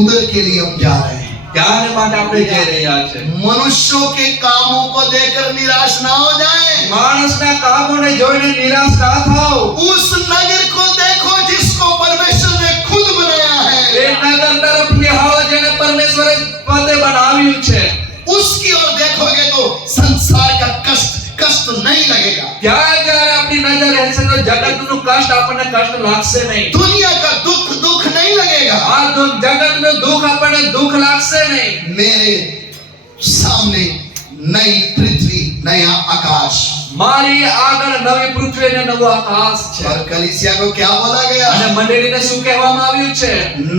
उधर के लिए हम जा रहे हैं। ત્યાંને માટે આપણે જઈ રહ્યા છે। मनुष्यों के कामों को देखकर निराश ना हो जाए। માણસના કામોને જોઈને નિરાશ ના થાઓ। उस नगर को देखो जिसको परमेश्वर ने खुद बनाया है। એ નગર તરફ નિહાળો જેને પરમેશ્વરે પોતે બનાવ્યું છે। उसकी ओर देखोगे तो संसार का कष्ट नहीं लगेगा। ત્યાં જ્યારે આપણી નજર રહેશે તો જગતનું કષ્ટ આપણને કષ્ટ લાગશે નહીં। दुनिया का दुख नहीं लगेगा। આ જગતનું દુઃખ આપણને દુઃખ લાગશે નહીં। मेरे सामने नई पृथ्वी नया आकाश। મારી આગળ નવી પૃથ્વી અને નવો આકાશ છે। और कलीसिया को क्या बोला गया। અને મંડળીને શું કહેવામાં આવ્યું છે।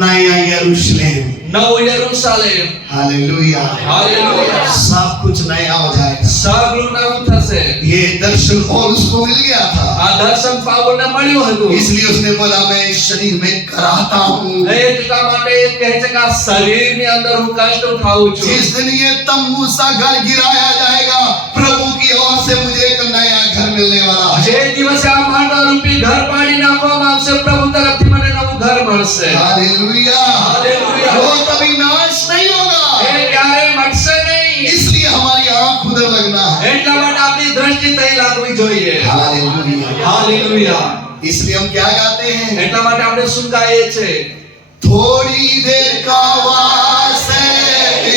नया यरूशलेम। નવું યરૂશલેમ। हालेलुया। હાલેલુયા। सब कुछ नया हो जाएगा। સગળું નવું થશે। ये दर्शन और उसको मिल गया था। આ દર્શન પાવલને મળ્યું હતું। इसलिए उसने बोला मैं इस शरीर में कराता हूँ। એટલા માટે એ કહે છે કે આ શરીરની અંદર હું કષ્ટ ઉઠાવું છું। जिस दिन ये तंबू सा घर गिराया जाएगा प्रभु की ओर से मुझे एक नया घर मिलने वाला है। જે દિવસે આ માંડવા રૂપી ઘર પાડી નાખવામાં આવશે પ્રભુ તરફથી મને નવું ઘર મળશે। हालेलुया। हालेलुया। वो कभी नाश नहीं होगा। એ ક્યારેય મટશે નહીં। इसलिए हमारी आंख उधर लगना है। એટલા માટે આપણી દ્રષ્ટિ તઈ લાગવી જોઈએ। हालेलुया। હાલેલુયા। इसलिए हम क्या गाते हैं। એટલા માટે આપણે શું ગાઈએ છે। थोड़ी देर का वास है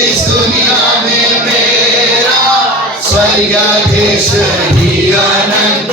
इस दुनिया में मेरा स्वर्ग देश ही अनंत